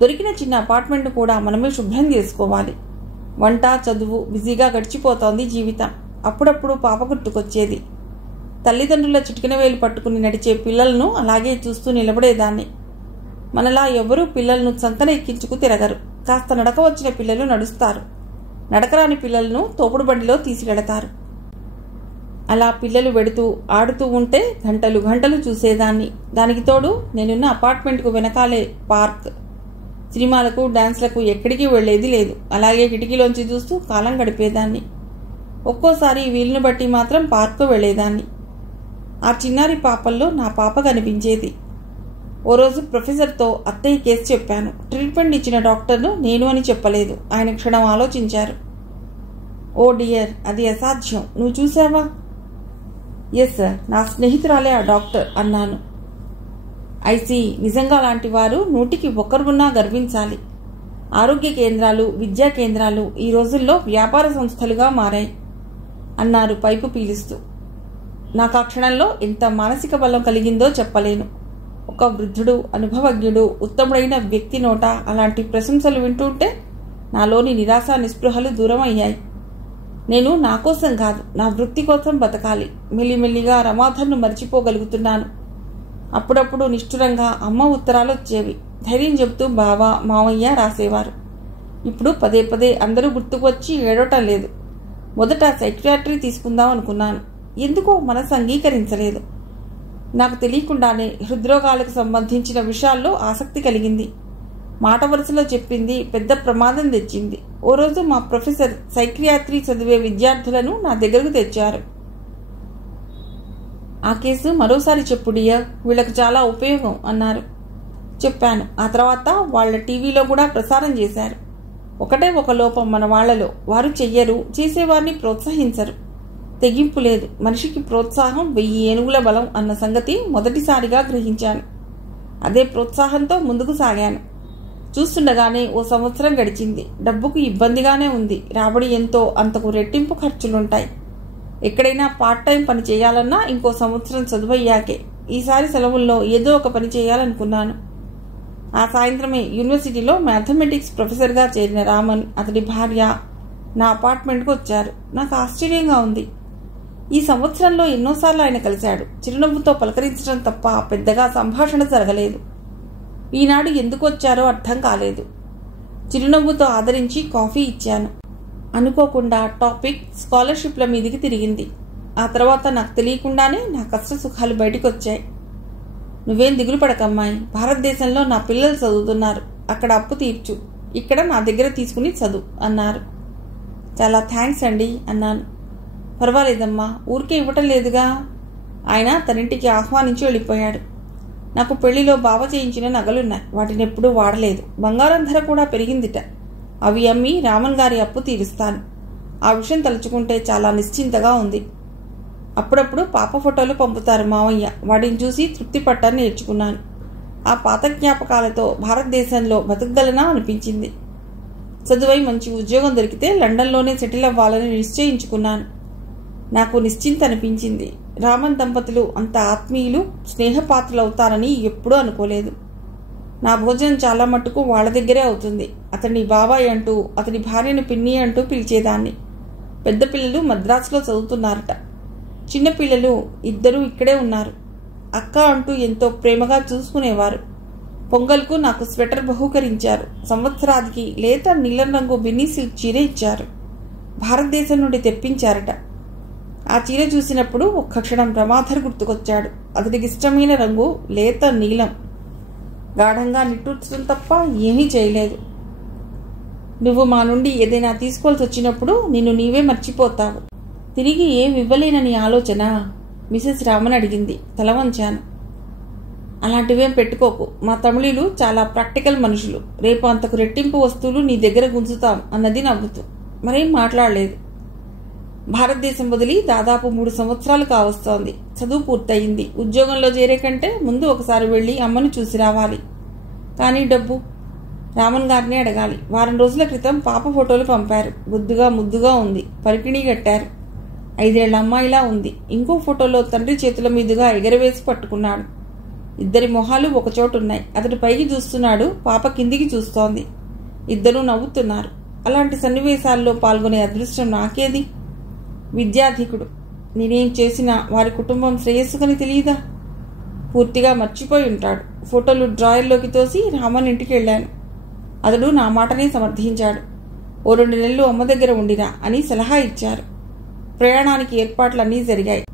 దొరికిన చిన్న అపార్ట్మెంట్ కూడా మనమే శుభ్రం చేసుకోవాలి. వంట, చదువు, బిజీగా గడిచిపోతోంది జీవితం. అప్పుడప్పుడు పాప గుర్తుకొచ్చేది. తల్లిదండ్రుల చిటికిన వేలు పట్టుకుని నడిచే పిల్లలను అలాగే చూస్తూ నిలబడేదాన్ని. మనలా ఎవరూ పిల్లలను చంకన ఎక్కించుకు తిరగరు. కాస్త నడక వచ్చిన పిల్లలు నడుస్తారు. నడకరాని పిల్లలను తోపుడు బండిలో తీసుకెడతారు. అలా పిల్లలు వెడుతూ ఆడుతూ ఉంటే గంటలు గంటలు చూసేదాన్ని. దానికి తోడు నేనున్న అపార్ట్మెంట్కు వెనకాలే పార్క్. సినిమాలకు, డాన్స్లకు ఎక్కడికి వెళ్లేది లేదు. అలాగే కిటికీలోంచి చూస్తూ కాలం గడిపేదాన్ని. ఒక్కోసారి వీలును బట్టి మాత్రం పార్కు వెళ్లేదాన్ని. ఆ చిన్నారి పాపల్లో నా పాప కనిపించేది. ఓ రోజు ప్రొఫెసర్తో అత్తయ్య కేసు చెప్పాను. ట్రీట్మెంట్ ఇచ్చిన డాక్టర్ను నేను అని చెప్పలేదు. ఆయన క్షణం ఆలోచించారు. ఓ డియర్, అది అసాధ్యం. నువ్వు చూసావా? ఎస్ సార్, నా స్నేహితురాలే ఆ డాక్టర్ అన్నాను. ఐసీ, నిజంగా లాంటి వారు 100కి 1 ఉన్నా గర్వించాలి. ఆరోగ్య కేంద్రాలు, విద్యా కేంద్రాలు ఈ రోజుల్లో వ్యాపార సంస్థలుగా మారాయి అన్నారు పైపు పీలుస్తూ. నాకు ఆ క్షణంలో ఎంత మానసిక బలం కలిగిందో చెప్పలేను. ఒక వృద్ధుడు, అనుభవజ్ఞుడు, ఉత్తముడైన వ్యక్తి నోట అలాంటి ప్రశంసలు వింటుంటే నాలోని నిరాశ, నిస్పృహలు దూరం అయ్యాయి. నేను నా కోసం కాదు, నా వృత్తి కోసం బతకాలి. మెల్లిమెల్లిగా రమాధర్ను మర్చిపోగలుగుతున్నాను. అప్పుడప్పుడు నిష్ఠురంగా అమ్మ ఉత్తరాలు వచ్చేవి. ధైర్యం చెబుతూ బావ, మావయ్య రాసేవారు. ఇప్పుడు పదే పదే అందరూ గుర్తుకు వచ్చి ఏడవటం లేదు. మొదట సైకియాట్రీ తీసుకుందాం అనుకున్నాను. ఎందుకో మనసు అంగీకరించలేదు. నాకు తెలియకుండానే హృద్రోగాలకు సంబంధించిన విషయాల్లో ఆసక్తి కలిగింది. మాట వరుసలో చెప్పింది పెద్ద ప్రమాదం తెచ్చింది. ఓ రోజు మా ప్రొఫెసర్ సైకియాట్రీ చదివే విద్యార్థులను నా దగ్గరకు తెచ్చారు. ఆ కేసు మరోసారి చెప్పు డియర్, వీళ్ళకు చాలా ఉపయోగం అన్నారు. చెప్పాను. ఆ తర్వాత వాళ్ళ టీవీలో కూడా ప్రసారం చేశారు. ఒకటే ఒక లోపం మన వాళ్లలో, వారు చెయ్యరు, చేసేవారిని ప్రోత్సహించరు. తెగింపు లేదు. మనిషికి ప్రోత్సాహం 1000 ఏనుగుల బలం అన్న సంగతి మొదటిసారిగా గ్రహించాను. అదే ప్రోత్సాహంతో ముందుకు సాగాను. చూస్తుండగానే ఓ సంవత్సరం గడిచింది. డబ్బుకు ఇబ్బందిగానే ఉంది. రాబడి ఎంతో, అంతకు రెట్టింపు ఖర్చులుంటాయి. ఎక్కడైనా పార్ట్ టైం పని చేయాలన్నా ఇంకో సంవత్సరం చదువయ్యాకే. ఈసారి సెలవుల్లో ఏదో ఒక పని చేయాలనుకున్నాను. ఆ సాయంత్రమే యూనివర్సిటీలో మ్యాథమెటిక్స్ ప్రొఫెసర్గా చేరిన రామన్, అతడి భార్య నా అపార్ట్మెంట్కు వచ్చారు. నాకు ఆశ్చర్యంగా ఉంది. ఈ సంవత్సరంలో ఎన్నోసార్లు ఆయన కలిశాడు. చిరునవ్వుతో పలకరించడం తప్ప పెద్దగా సంభాషణ జరగలేదు. ఈనాడు ఎందుకు వచ్చారో అర్థం కాలేదు. చిరునవ్వుతో ఆదరించి కాఫీ ఇచ్చాను. అనుకోకుండా టాపిక్ స్కాలర్షిప్ల మీదికి తిరిగింది. ఆ తర్వాత నాకు తెలియకుండానే నా కష్ట సుఖాలు బయటకు వచ్చాయి. నువ్వేం దిగులు పడకమ్మాయి, భారతదేశంలో నా పిల్లలు చదువుతున్నారు, అక్కడ అప్పు తీర్చు, ఇక్కడ నా దగ్గర తీసుకుని చదువు అన్నారు. చాలా థ్యాంక్స్ అండి అన్నాను. పర్వాలేదమ్మా, ఊరికే ఇవ్వటం లేదుగా. ఆయన తనింటికి ఆహ్వానించి వెళ్ళిపోయాడు. నాకు పెళ్లిలో బావ చేయించిన నగలున్నాయి, వాటిని ఎప్పుడూ వాడలేదు. బంగారం ధర కూడా పెరిగిందిట. అవి అమ్మి రామన్ గారి అప్పు తీరుస్తాను. ఆ విషయం తలుచుకుంటే చాలా నిశ్చింతగా ఉంది. అప్పుడప్పుడు పాప ఫోటోలు పంపుతారు మావయ్య, వాటిని చూసి తృప్తి పట్టాన్ని నేర్చుకున్నాను. ఆ పాత జ్ఞాపకాలతో భారతదేశంలో బతకగలనా అనిపించింది. చదువై మంచి ఉద్యోగం దొరికితే లండన్లోనే సెటిల్ అవ్వాలని నిశ్చయించుకున్నాను. నాకు నిశ్చింత అనిపించింది. రామన్ దంపతులు అంత ఆత్మీయులు, స్నేహపాత్రులవుతారని ఎప్పుడూ అనుకోలేదు. నా భోజనం చాలా మట్టుకు వాళ్ళ దగ్గరే అవుతుంది. అతన్ని బాబాయ్ అంటూ, అతని భార్యను పిన్ని అంటూ పిలిచేదాన్ని. పెద్ద పిల్లలు మద్రాసులో చదువుతున్నారట. చిన్నపిల్లలు ఇద్దరూ ఇక్కడే ఉన్నారు. అక్క అంటూ ఎంతో ప్రేమగా చూసుకునేవారు. పొంగల్కు నాకు స్వెటర్ బహూకరించారు. సంవత్సరాదికి లేత నీలం రంగు బిన్నీ సిల్క్ చీర ఇచ్చారు. భారతదేశం నుండి తెప్పించారట. ఆ చీర చూసినప్పుడు ఒక్క క్షణం రమాధర్ గుర్తుకొచ్చాడు. అతడికి ఇష్టమైన రంగు లేత నీలం. గాఢంగా నిట్టూర్చడం తప్ప ఏమీ చేయలేదు. నువ్వు మా నుండి ఏదైనా తీసుకోవాల్సి వచ్చినప్పుడు నిన్ను నీవే మర్చిపోతావు. తిరిగి ఏం ఇవ్వలేనని ఆలోచన? మిసెస్ రామన్ అడిగింది. తల వంచాను. అలాంటివేం పెట్టుకోకు. మా తమిళీలు చాలా ప్రాక్టికల్ మనుషులు. రేపు అంతకు రెట్టింపు వస్తువులు నీ దగ్గర గుంజుతాం అన్నది నవ్వుతూ. మరేం మాట్లాడలేదు. భారతదేశం వదిలి దాదాపు 3 సంవత్సరాలు కావస్తోంది. చదువు పూర్తయింది. ఉద్యోగంలో చేరే కంటే ముందు ఒకసారి వెళ్ళి అమ్మను చూసి రావాలి. కానీ డబ్బు రామన్ గారినే అడగాలి. వారం రోజుల క్రితం పాప ఫోటోలు పంపారు. బుద్దుగా ముద్దుగా ఉంది. పరికిణీ కట్టారు. 5 ఏళ్ల అమ్మాయిలా ఉంది. ఇంకో ఫోటోలో తండ్రి చేతుల మీదుగా ఎగరవేసి పట్టుకున్నాడు. ఇద్దరి మొహాలు ఒకచోటున్నాయి. అతడు పైకి చూస్తున్నాడు, పాప కిందికి చూస్తోంది. ఇద్దరూ నవ్వుతున్నారు. అలాంటి సన్నివేశాల్లో పాల్గొనే అదృష్టం నాకేది? విద్యాధికుడు. నేనేం చేసినా వారి కుటుంబం శ్రేయస్సుకని తెలియదా? పూర్తిగా మర్చిపోయి ఉంటాడు. ఫోటోలు డ్రాయర్లోకి తోసి రామన్ ఇంటికి వెళ్ళాను. అతడు నా మాటనే సమర్థించాడు. ఓ 2 నెలలు అమ్మ దగ్గర ఉండిరా అని సలహా ఇచ్చారు. ప్రయాణానికి ఏర్పాట్లన్నీ జరిగాయి.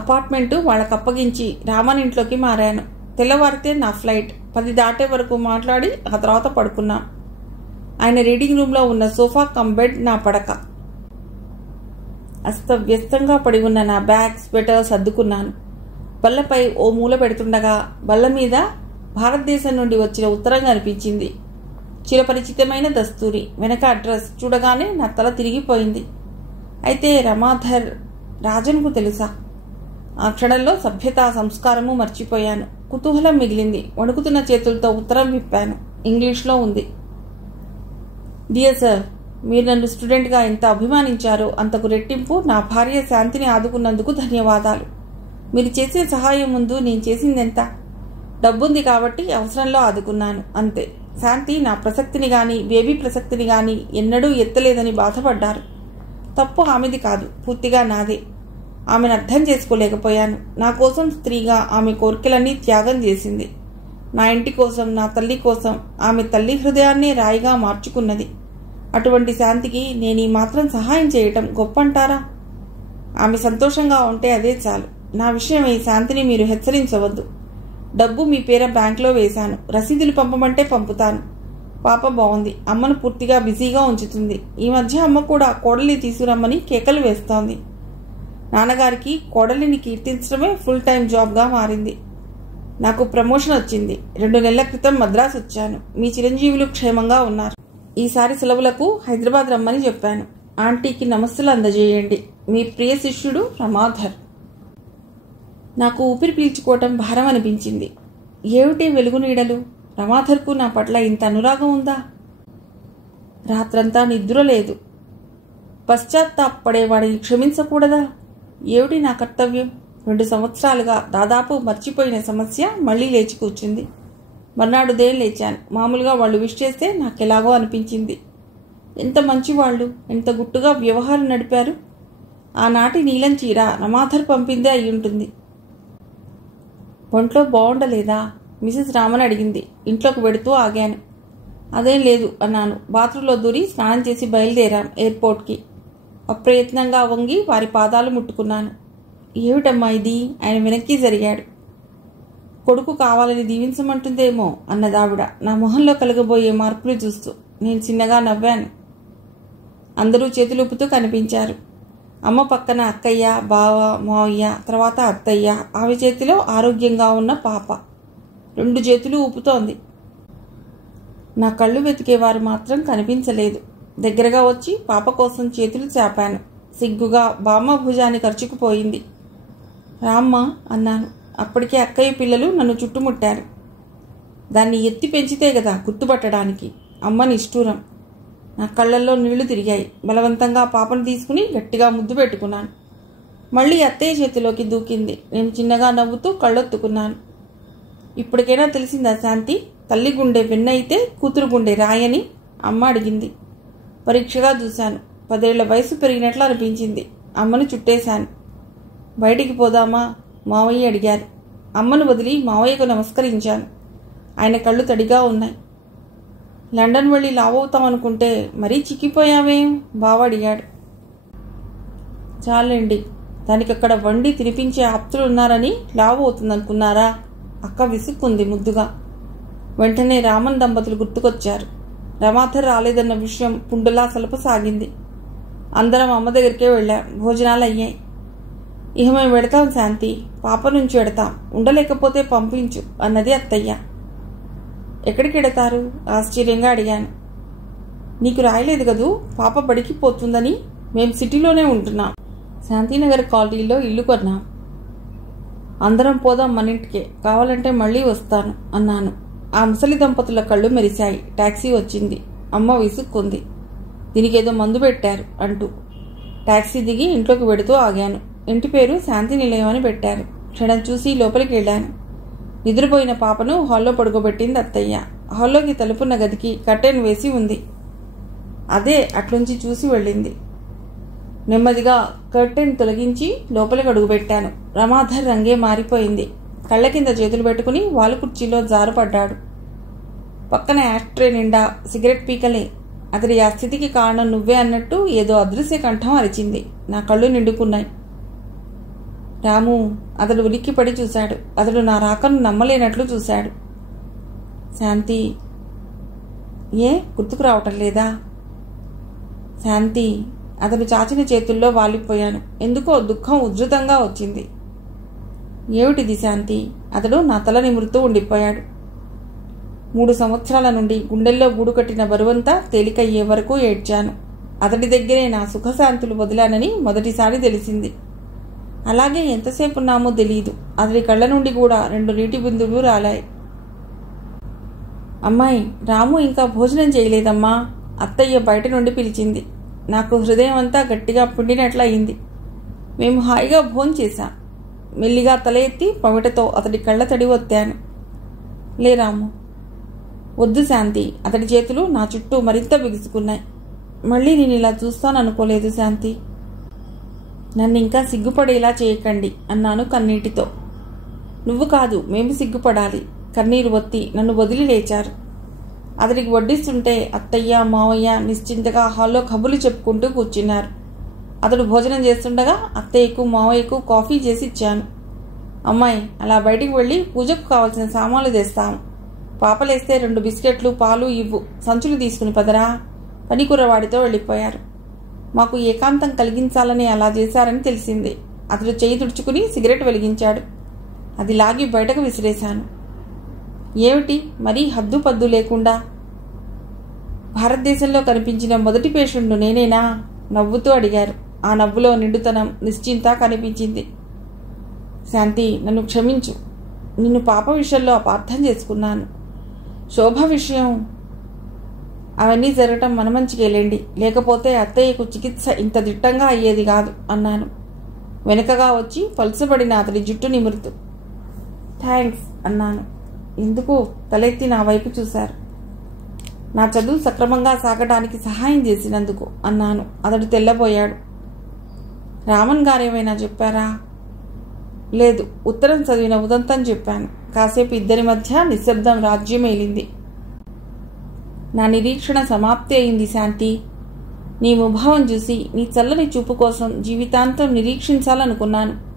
అపార్ట్మెంటు వాళ్ళకు అప్పగించి రామన్ ఇంట్లోకి మారాను. తెల్లవారితే నా ఫ్లైట్. 10 దాటే వరకు మాట్లాడి ఆ తర్వాత పడుకున్నాం. ఆయన రీడింగ్ రూమ్లో ఉన్న సోఫా కమ్ బెడ్ నా పడక. అస్తవ్యస్తంగా పడి ఉన్న నా బ్యాగ్, స్వెటర్ సర్దుకున్నాను. బల్లపై ఓ మూల పెడుతుండగా బల్ల మీద భారతదేశం నుండి వచ్చిన ఉత్తరం కనిపించింది. చిరపరిచితమైన దస్తూరి. వెనక అడ్రస్ చూడగానే నా తల తిరిగిపోయింది. అయితే రమాధర్ రాజన్కు తెలుసా? ఆ క్షణంలో సభ్యత, సంస్కారము మర్చిపోయాను. కుతూహలం మిగిలింది. వణుకుతున్న చేతులతో ఉత్తరం విప్పాను. ఇంగ్లీష్లో ఉంది. డియర్ సార్, మీరు నన్ను స్టూడెంట్గా ఎంత అభిమానించారో అంతకు రెట్టింపు నా భార్య శాంతిని ఆదుకున్నందుకు ధన్యవాదాలు. మీరు చేసే సహాయం ముందు నేను చేసిందెంత? డబ్బుంది కాబట్టి అవసరంలో ఆదుకున్నాను, అంతే. శాంతి నా ప్రసక్తిని గాని, బేబీ ప్రసక్తిని గాని ఎన్నడూ ఎత్తలేదని బాధపడ్డారు. తప్పు ఆమెది కాదు, పూర్తిగా నాదే. ఆమెను అర్థం చేసుకోలేకపోయాను. నా కోసం స్త్రీగా ఆమె కోరికలన్నీ త్యాగం చేసింది. నా ఇంటి కోసం, నా తల్లి కోసం ఆమె తల్లి హృదయాన్నే రాయిగా మార్చుకున్నది. అటువంటి శాంతికి నేను ఈ మాత్రం సహాయం చేయటం గొప్పంటారా? ఆమె సంతోషంగా ఉంటే అదే చాలు. నా విషయమై శాంతిని మీరు హెచ్చరించవద్దు. డబ్బు మీ పేర బ్యాంకులో వేశాను. రసీదులు పంపమంటే పంపుతాను. పాప బాగుంది. అమ్మను పూర్తిగా బిజీగా ఉంచుతుంది. ఈ మధ్య అమ్మ కూడా కోడలిని తీసుకురమ్మని కేకలు వేస్తోంది. నాన్నగారికి కోడలిని కీర్తించడమే ఫుల్ టైం జాబ్గా మారింది. నాకు ప్రమోషన్ వచ్చింది. 2 నెలల క్రితం మద్రాసు వచ్చాను. మీ చిరంజీవులు క్షేమంగా ఉన్నారు. ఈసారి సెలవులకు హైదరాబాద్ రమ్మని చెప్పాను. ఆంటీకి నమస్సులు అందజేయండి. మీ ప్రియ శిష్యుడు రమాధర్. నాకు ఊపిరి పీల్చుకోవటం భారం అనిపించింది. ఏమిటి వెలుగు నీడలు? రమాధర్కు నా పట్ల ఇంత అనురాగం ఉందా? రాత్రంతా నిద్ర లేదు. పశ్చాత్తాపడేవాడిని క్షమించకూడదా? ఏమిటి నా కర్తవ్యం? 2 సంవత్సరాలుగా దాదాపు మర్చిపోయిన సమస్య మళ్లీ లేచి కూర్చుంది. మర్నాడు ఉదయం లేచాను. మామూలుగా వాళ్ళు విష్ చేస్తే నాకెలాగో అనిపించింది. ఎంత మంచివాళ్ళు, ఎంత గుట్టుగా వ్యవహారం నడిపారు. ఆనాటి నీలం చీర రమాధర్ పంపిందే అయి ఉంటుంది. ఒంట్లో బాగుండలేదా? మిసెస్ రామన్ అడిగింది. ఇంట్లోకి వెడుతూ ఆగాను. అదేం లేదు అన్నాను. బాత్రూంలో దూరి స్నానం చేసి బయలుదేరాం ఎయిర్పోర్ట్కి. అప్రయత్నంగా వంగి వారి పాదాలు ముట్టుకున్నాను. ఏమిటమ్మా ఇది? ఆయన వెనక్కి జరిగాడు. కొడుకు కావాలని దీవించమంటుందేమో అన్నదావిడ నా మొహంలో కలగబోయే మార్పులు చూస్తూ. నేను చిన్నగా నవ్వాను. అందరూ చేతులుపుతూ కనిపించారు. అమ్మ పక్కన అక్కయ్య, బావ, మావయ్య, తర్వాత అత్తయ్య, ఆమె చేతిలో ఆరోగ్యంగా ఉన్న పాప. 2 చేతులు ఊపుతోంది. నా కళ్ళు వెతికేవారు మాత్రం కనిపించలేదు. దగ్గరగా వచ్చి పాప కోసం చేతులు చాపాను. సిగ్గుగా బామ్మ భుజాన్ని ఖర్చుకుపోయింది. రామ్మ అన్నాను. అప్పటికే అక్కయ్య పిల్లలు నన్ను చుట్టుముట్టారు. దాన్ని ఎత్తి పెంచితే కదా గుర్తుపట్టడానికి. అమ్మ నిష్ఠూరం. నా కళ్ళల్లో నీళ్లు తిరిగాయి. బలవంతంగా పాపను తీసుకుని గట్టిగా ముద్దు పెట్టుకున్నాను. మళ్ళీ అత్తయ్య చేతిలోకి దూకింది. నేను చిన్నగా నవ్వుతూ కళ్ళొత్తుకున్నాను. ఇప్పటికైనా తెలిసిందా శాంతి? తల్లి గుండె వెన్నయితే కూతురు గుండె రాయని అమ్మ అడిగింది. పరీక్షగా చూశాను. 10 ఏళ్ల వయసు పెరిగినట్లు అనిపించింది. అమ్మను చుట్టేశాను. బయటికి పోదామా? మావయ్య అడిగారు. అమ్మను వదిలి మావయ్యకు నమస్కరించాను. ఆయన కళ్ళు తడిగా ఉన్నాయి. లండన్ వెళ్ళి లావవుతామనుకుంటే మరీ చిక్కిపోయావేం? బావ అడిగాడు. చాలండి, దానికి అక్కడ వండి తినిపించే ఆప్తులు ఉన్నారని లావు అవుతుందనుకున్నారా? అక్క విసుక్కుంది ముద్దుగా. వెంటనే రామన్ దంపతులు గుర్తుకొచ్చారు. రమాధర్ రాలేదన్న విషయం పుండులా సలపసాగింది. అందరం అమ్మ దగ్గరికే వెళ్ళాం. భోజనాలు అయ్యాయి. ఇహ మేము వెడతాం శాంతి, పాప నుంచి వెడతాం, ఉండలేకపోతే పంపించు అన్నది అత్తయ్య. ఎక్కడికి వెడతారు? ఆశ్చర్యంగా అడిగాను. నీకు రాయలేదు కదూ, పాప బడికి పోతుందని. మేం సిటీలోనే ఉంటున్నాం. శాంతినగర్ కాలనీలో ఇల్లు కొన్నాం. అందరం పోదాం మన ఇంటికే, కావాలంటే మళ్ళీ వస్తాను అన్నాను. ఆ ముసలి దంపతుల కళ్ళు మెరిశాయి. టాక్సీ వచ్చింది. అమ్మ విసుక్కుంది. దీనికేదో మందు పెట్టారు అంటూ. టాక్సీ దిగి ఇంట్లోకి వెడుతూ ఆగాను. ఇంటి పేరు శాంతి నిలయం అని పెట్టారు. క్షణం చూసి లోపలికి వెళ్ళాను. నిద్రపోయిన పాపను హాల్లో పడుకోబెట్టింది అత్తయ్య. హాల్లోకి తలుపున్న గదికి కర్టెన్ వేసి ఉంది. అదే అట్లుంచి చూసి వెళ్ళింది. నెమ్మదిగా కర్టెన్ తొలగించి లోపలికి అడుగుపెట్టాను. రమాధర్ రంగే మారిపోయింది. కళ్ళ కింద చేతులు పెట్టుకుని వాలు కుర్చీలో జారుపడ్డాడు. పక్కన యాస్ట్రే నిండా సిగరెట్ పీకలే. అతడి ఆ స్థితికి కారణం నువ్వే అన్నట్టు ఏదో అదృశ్య కంఠం అరిచింది. నా కళ్ళు నిండుకున్నాయి. రాము, అతడు ఉలిక్కిపడి చూశాడు. అతడు నా రాకను నమ్మలేనట్లు చూశాడు. శాంతి, ఏ గుర్తుకు రావటం లేదా? శాంతి, అతడు చాచిన చేతుల్లో వాలిపోయాను. ఎందుకో దుఃఖం ఉధృతంగా వచ్చింది. ఏమిటిది శాంతి? అతడు నా తల నిమురుతూ ఉండిపోయాడు. 3 సంవత్సరాల నుండి గుండెల్లో గూడు కట్టిన బరువంతా తేలికయ్యే వరకు ఏడ్చాను. అతడి దగ్గరే నా సుఖశాంతులు వదిలానని మొదటిసారి తెలిసింది. అలాగే ఎంతసేపు ఉన్నామో తెలియదు. అతడి కళ్ళ నుండి కూడా 2 నీటి బిందువులు రాలాయి. అమ్మాయి, రాము ఇంకా భోజనం చేయలేదమ్మా, అత్తయ్య బయట నుండి పిలిచింది. నాకు హృదయం అంతా గట్టిగా పిండినట్లు అయింది. మేము హాయిగా భోంచేశాం. మెల్లిగా తల ఎత్తి పమిటతో అతడి కళ్ళ తడి ఒత్తాను. లే రాము. వద్దు శాంతి. అతడి చేతులు నా చుట్టూ మరింత బిగుసుకున్నాయి. మళ్ళీ నేను ఇలా చూస్తాననుకోలేదు శాంతి. నన్ను ఇంకా సిగ్గుపడేలా చేయకండి అన్నాను కన్నీటితో. నువ్వు కాదు, మేము సిగ్గుపడాలి. కన్నీరు ఒత్తి నన్ను వదిలి లేచారు. అతడికి వడ్డిస్తుంటే అత్తయ్య, మావయ్య నిశ్చింతగా హాల్లో కబుర్లు చెప్పుకుంటూ కూర్చున్నారు. అతడు భోజనం చేస్తుండగా అత్తయ్యకు, మావయ్యకు కాఫీ చేసి ఇచ్చాను. అమ్మాయి, అలా బయటికి వెళ్ళి పూజకు కావాల్సిన సామాన్లు తెస్తాము. పాపలేస్తే 2 బిస్కెట్లు, పాలు ఇవ్వు. సంచులు తీసుకుని పదరా. పనికుర్రవాడితో వెళ్ళిపోయారు. మాకు ఏకాంతం కలిగించాలని అలా చేశారని తెలిసింది. అతడు చేయి తుడుచుకుని సిగరెట్ వెలిగించాడు. అది లాగి బయటకు విసిరేశాను. ఏమిటి మరీ హద్దు పద్దు లేకుండా? భారతదేశంలో కనిపించిన మొదటి పేషెంట్ నేనేనా? నవ్వుతూ అడిగారు. ఆ నవ్వులో నిండుతనం, నిశ్చింత కనిపించింది. శాంతి, నన్ను క్షమించు. నిన్ను పాప విషయంలో అపార్థం చేసుకున్నాను. శోభ విషయం, అవన్నీ జరగటం మన మంచికేలేండి. లేకపోతే అత్తయ్యకు చికిత్స ఇంత దిట్టంగా అయ్యేది కాదు అన్నాను. వెనుకగా వచ్చి పలుచబడిన అతడి జుట్టు నిమురుతూ. థ్యాంక్స్ అన్నాను. ఎందుకు? తలెత్తి నా వైపు చూశారు. నా చదువు సక్రమంగా సాగడానికి సహాయం చేసినందుకు అన్నాను. అతడు తెల్లబోయాడు. రామన్ గారేమైనా చెప్పారా? లేదు, ఉత్తరం చదివిన ఉదంతం చెప్పాను. కాసేపు ఇద్దరి మధ్య నిశ్శబ్దం రాజ్యమేలింది. నా నిరీక్షణ సమాప్తి అయింది శాంతి. నీ ముభావం చూసి నీ చల్లని చూపు కోసం జీవితాంతం నిరీక్షించాలనుకున్నాను.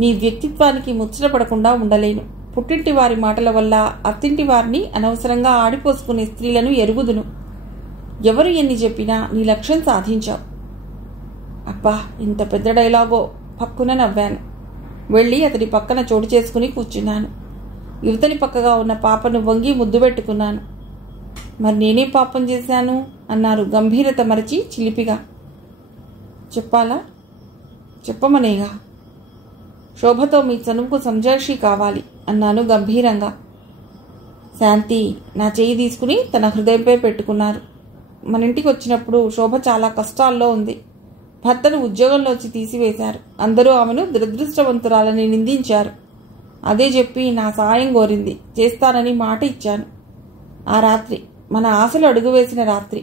నీ వ్యక్తిత్వానికి ముచ్చటపడకుండా ఉండలేను. పుట్టింటి వారి మాటల వల్ల అత్తింటి వారిని అనవసరంగా ఆడిపోసుకునే స్త్రీలను ఎరుగుదును. ఎవరు ఎన్ని చెప్పినా నీ లక్ష్యం సాధించావు. అబ్బా, ఇంత పెద్ద డైలాగో! పక్కున నవ్వాను. వెళ్ళి అతడి పక్కన చోటు చేసుకుని కూర్చున్నాను. యువతని పక్కగా ఉన్న పాపను వంగి ముద్దు పెట్టుకున్నాను. మరి నేనే పాపం చేశాను అన్నారు గంభీరత మరచి చిలిపిగా. చెప్పాలా? చెప్పమనేగా. శోభతో మీ చనువుకు సంజాయిషి కావాలి అన్నాను గంభీరంగా. శాంతి నా చేయి తీసుకుని తన హృదయంపై పెట్టుకున్నారు. మన ఇంటికి వచ్చినప్పుడు శోభ చాలా కష్టాల్లో ఉంది. భర్తను ఉద్యోగంలోంచి తీసివేశారు. అందరూ ఆమెను దురదృష్టవంతురాలని నిందించారు. అదే చెప్పి నా సాయం కోరింది. చేస్తానని మాట ఇచ్చాను. ఆ రాత్రి మన ఆశలు అడుగువేసిన రాత్రి.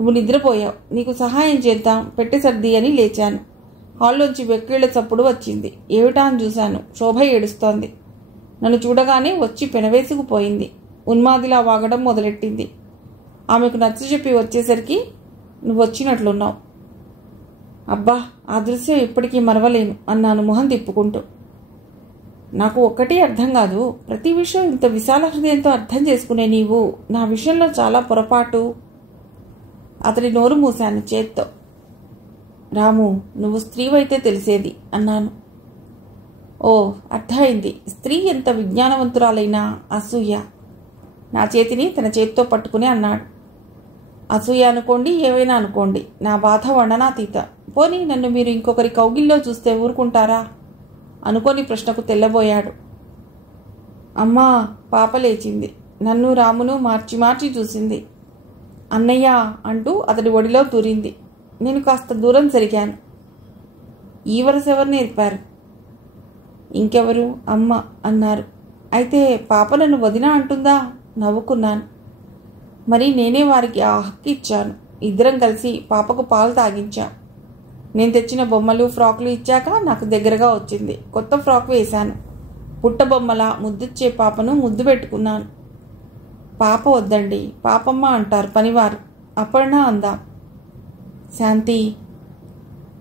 నువ్వు నిద్రపోయావు. నీకు సహాయం చేద్దాం, పెట్టె సర్ది అని లేచాను. హాల్లోంచి వెక్కిళ్ల చప్పుడు వచ్చింది. ఏమిటా అని చూశాను. శోభ ఏడుస్తోంది. నన్ను చూడగానే వచ్చి పెనవేసుకుపోయింది. ఉన్మాదిలా వాగడం మొదలెట్టింది. ఆమెకు నచ్చజెప్పి వచ్చేసరికి నువ్వు వచ్చినట్లున్నావు. అబ్బా, ఆ దృశ్యం ఇప్పటికీ మరవలేను అన్నాను మొహం తిప్పుకుంటూ. నాకు ఒక్కటే అర్థం కాదు. ప్రతి విషయం ఇంత విశాల హృదయంతో అర్థం చేసుకునే నీవు నా విషయంలో చాలా పొరపాటు. అతడి నోరు మూశాను చేత్తో. రాము, నువ్వు స్త్రీవైతే తెలిసేది అన్నాను. ఓ, అర్థమైంది. స్త్రీ ఎంత విజ్ఞానవంతురాలైనా అసూయ. నా చేతిని తన చేతితో పట్టుకుని అన్నాడు. అసూయ అనుకోండి, ఏవైనా అనుకోండి, నా బాధ వర్ణనాతీత. పోనీ నన్ను మీరు ఇంకొకరి కౌగిల్లో చూస్తే ఊరుకుంటారా? అనుకోని ప్రశ్నకు తెల్లబోయాడు. అమ్మా, పాప లేచింది. నన్ను రామును మార్చి మార్చి చూసింది. అన్నయ్య అంటూ అతడి ఒడిలో దూరింది. నేను కాస్త దూరం జరిగాను. ఈ వరస ఎవరు నేర్పారు? ఇంకెవరు? అమ్మ అన్నారు. అయితే పాప నన్ను వదినా అంటుందా? నవ్వుకున్నాను. మరి నేనే వారికి ఆ హక్కు ఇచ్చాను. ఇద్దరం కలిసి పాపకు పాలు తాగించాం. నేను తెచ్చిన బొమ్మలు, ఫ్రాకులు ఇచ్చాక నాకు దగ్గరగా వచ్చింది. కొత్త ఫ్రాక్ వేశాను. పుట్ట బొమ్మలా ముద్దిచ్చే పాపను ముద్దు పెట్టుకున్నాను. పాప వద్దండి, పాపమ్మ అంటారు పనివారు. అపర్ణ అందాం. శాంతి.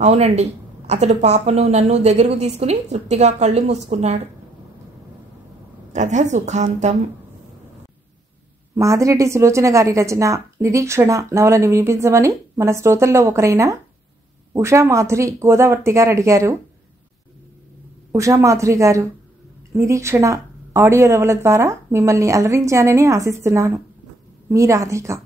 అవునండి. అతడు పాపను నన్ను దగ్గరకు తీసుకుని తృప్తిగా కళ్ళు మూసుకున్నాడు. కథ సుఖాంతం. మాదిరెడ్డి సులోచన గారి రచన నిరీక్షణ నవలని వినిపించమని మన శ్రోతల్లో ఒకరైన ఉషామాధురి గోదావర్తి గారు అడిగారు. ఉషామాధురి గారు, నిరీక్షణ ఆడియో నవల ద్వారా మిమ్మల్ని అలరించానని ఆశిస్తున్నాను. మీ రాధిక.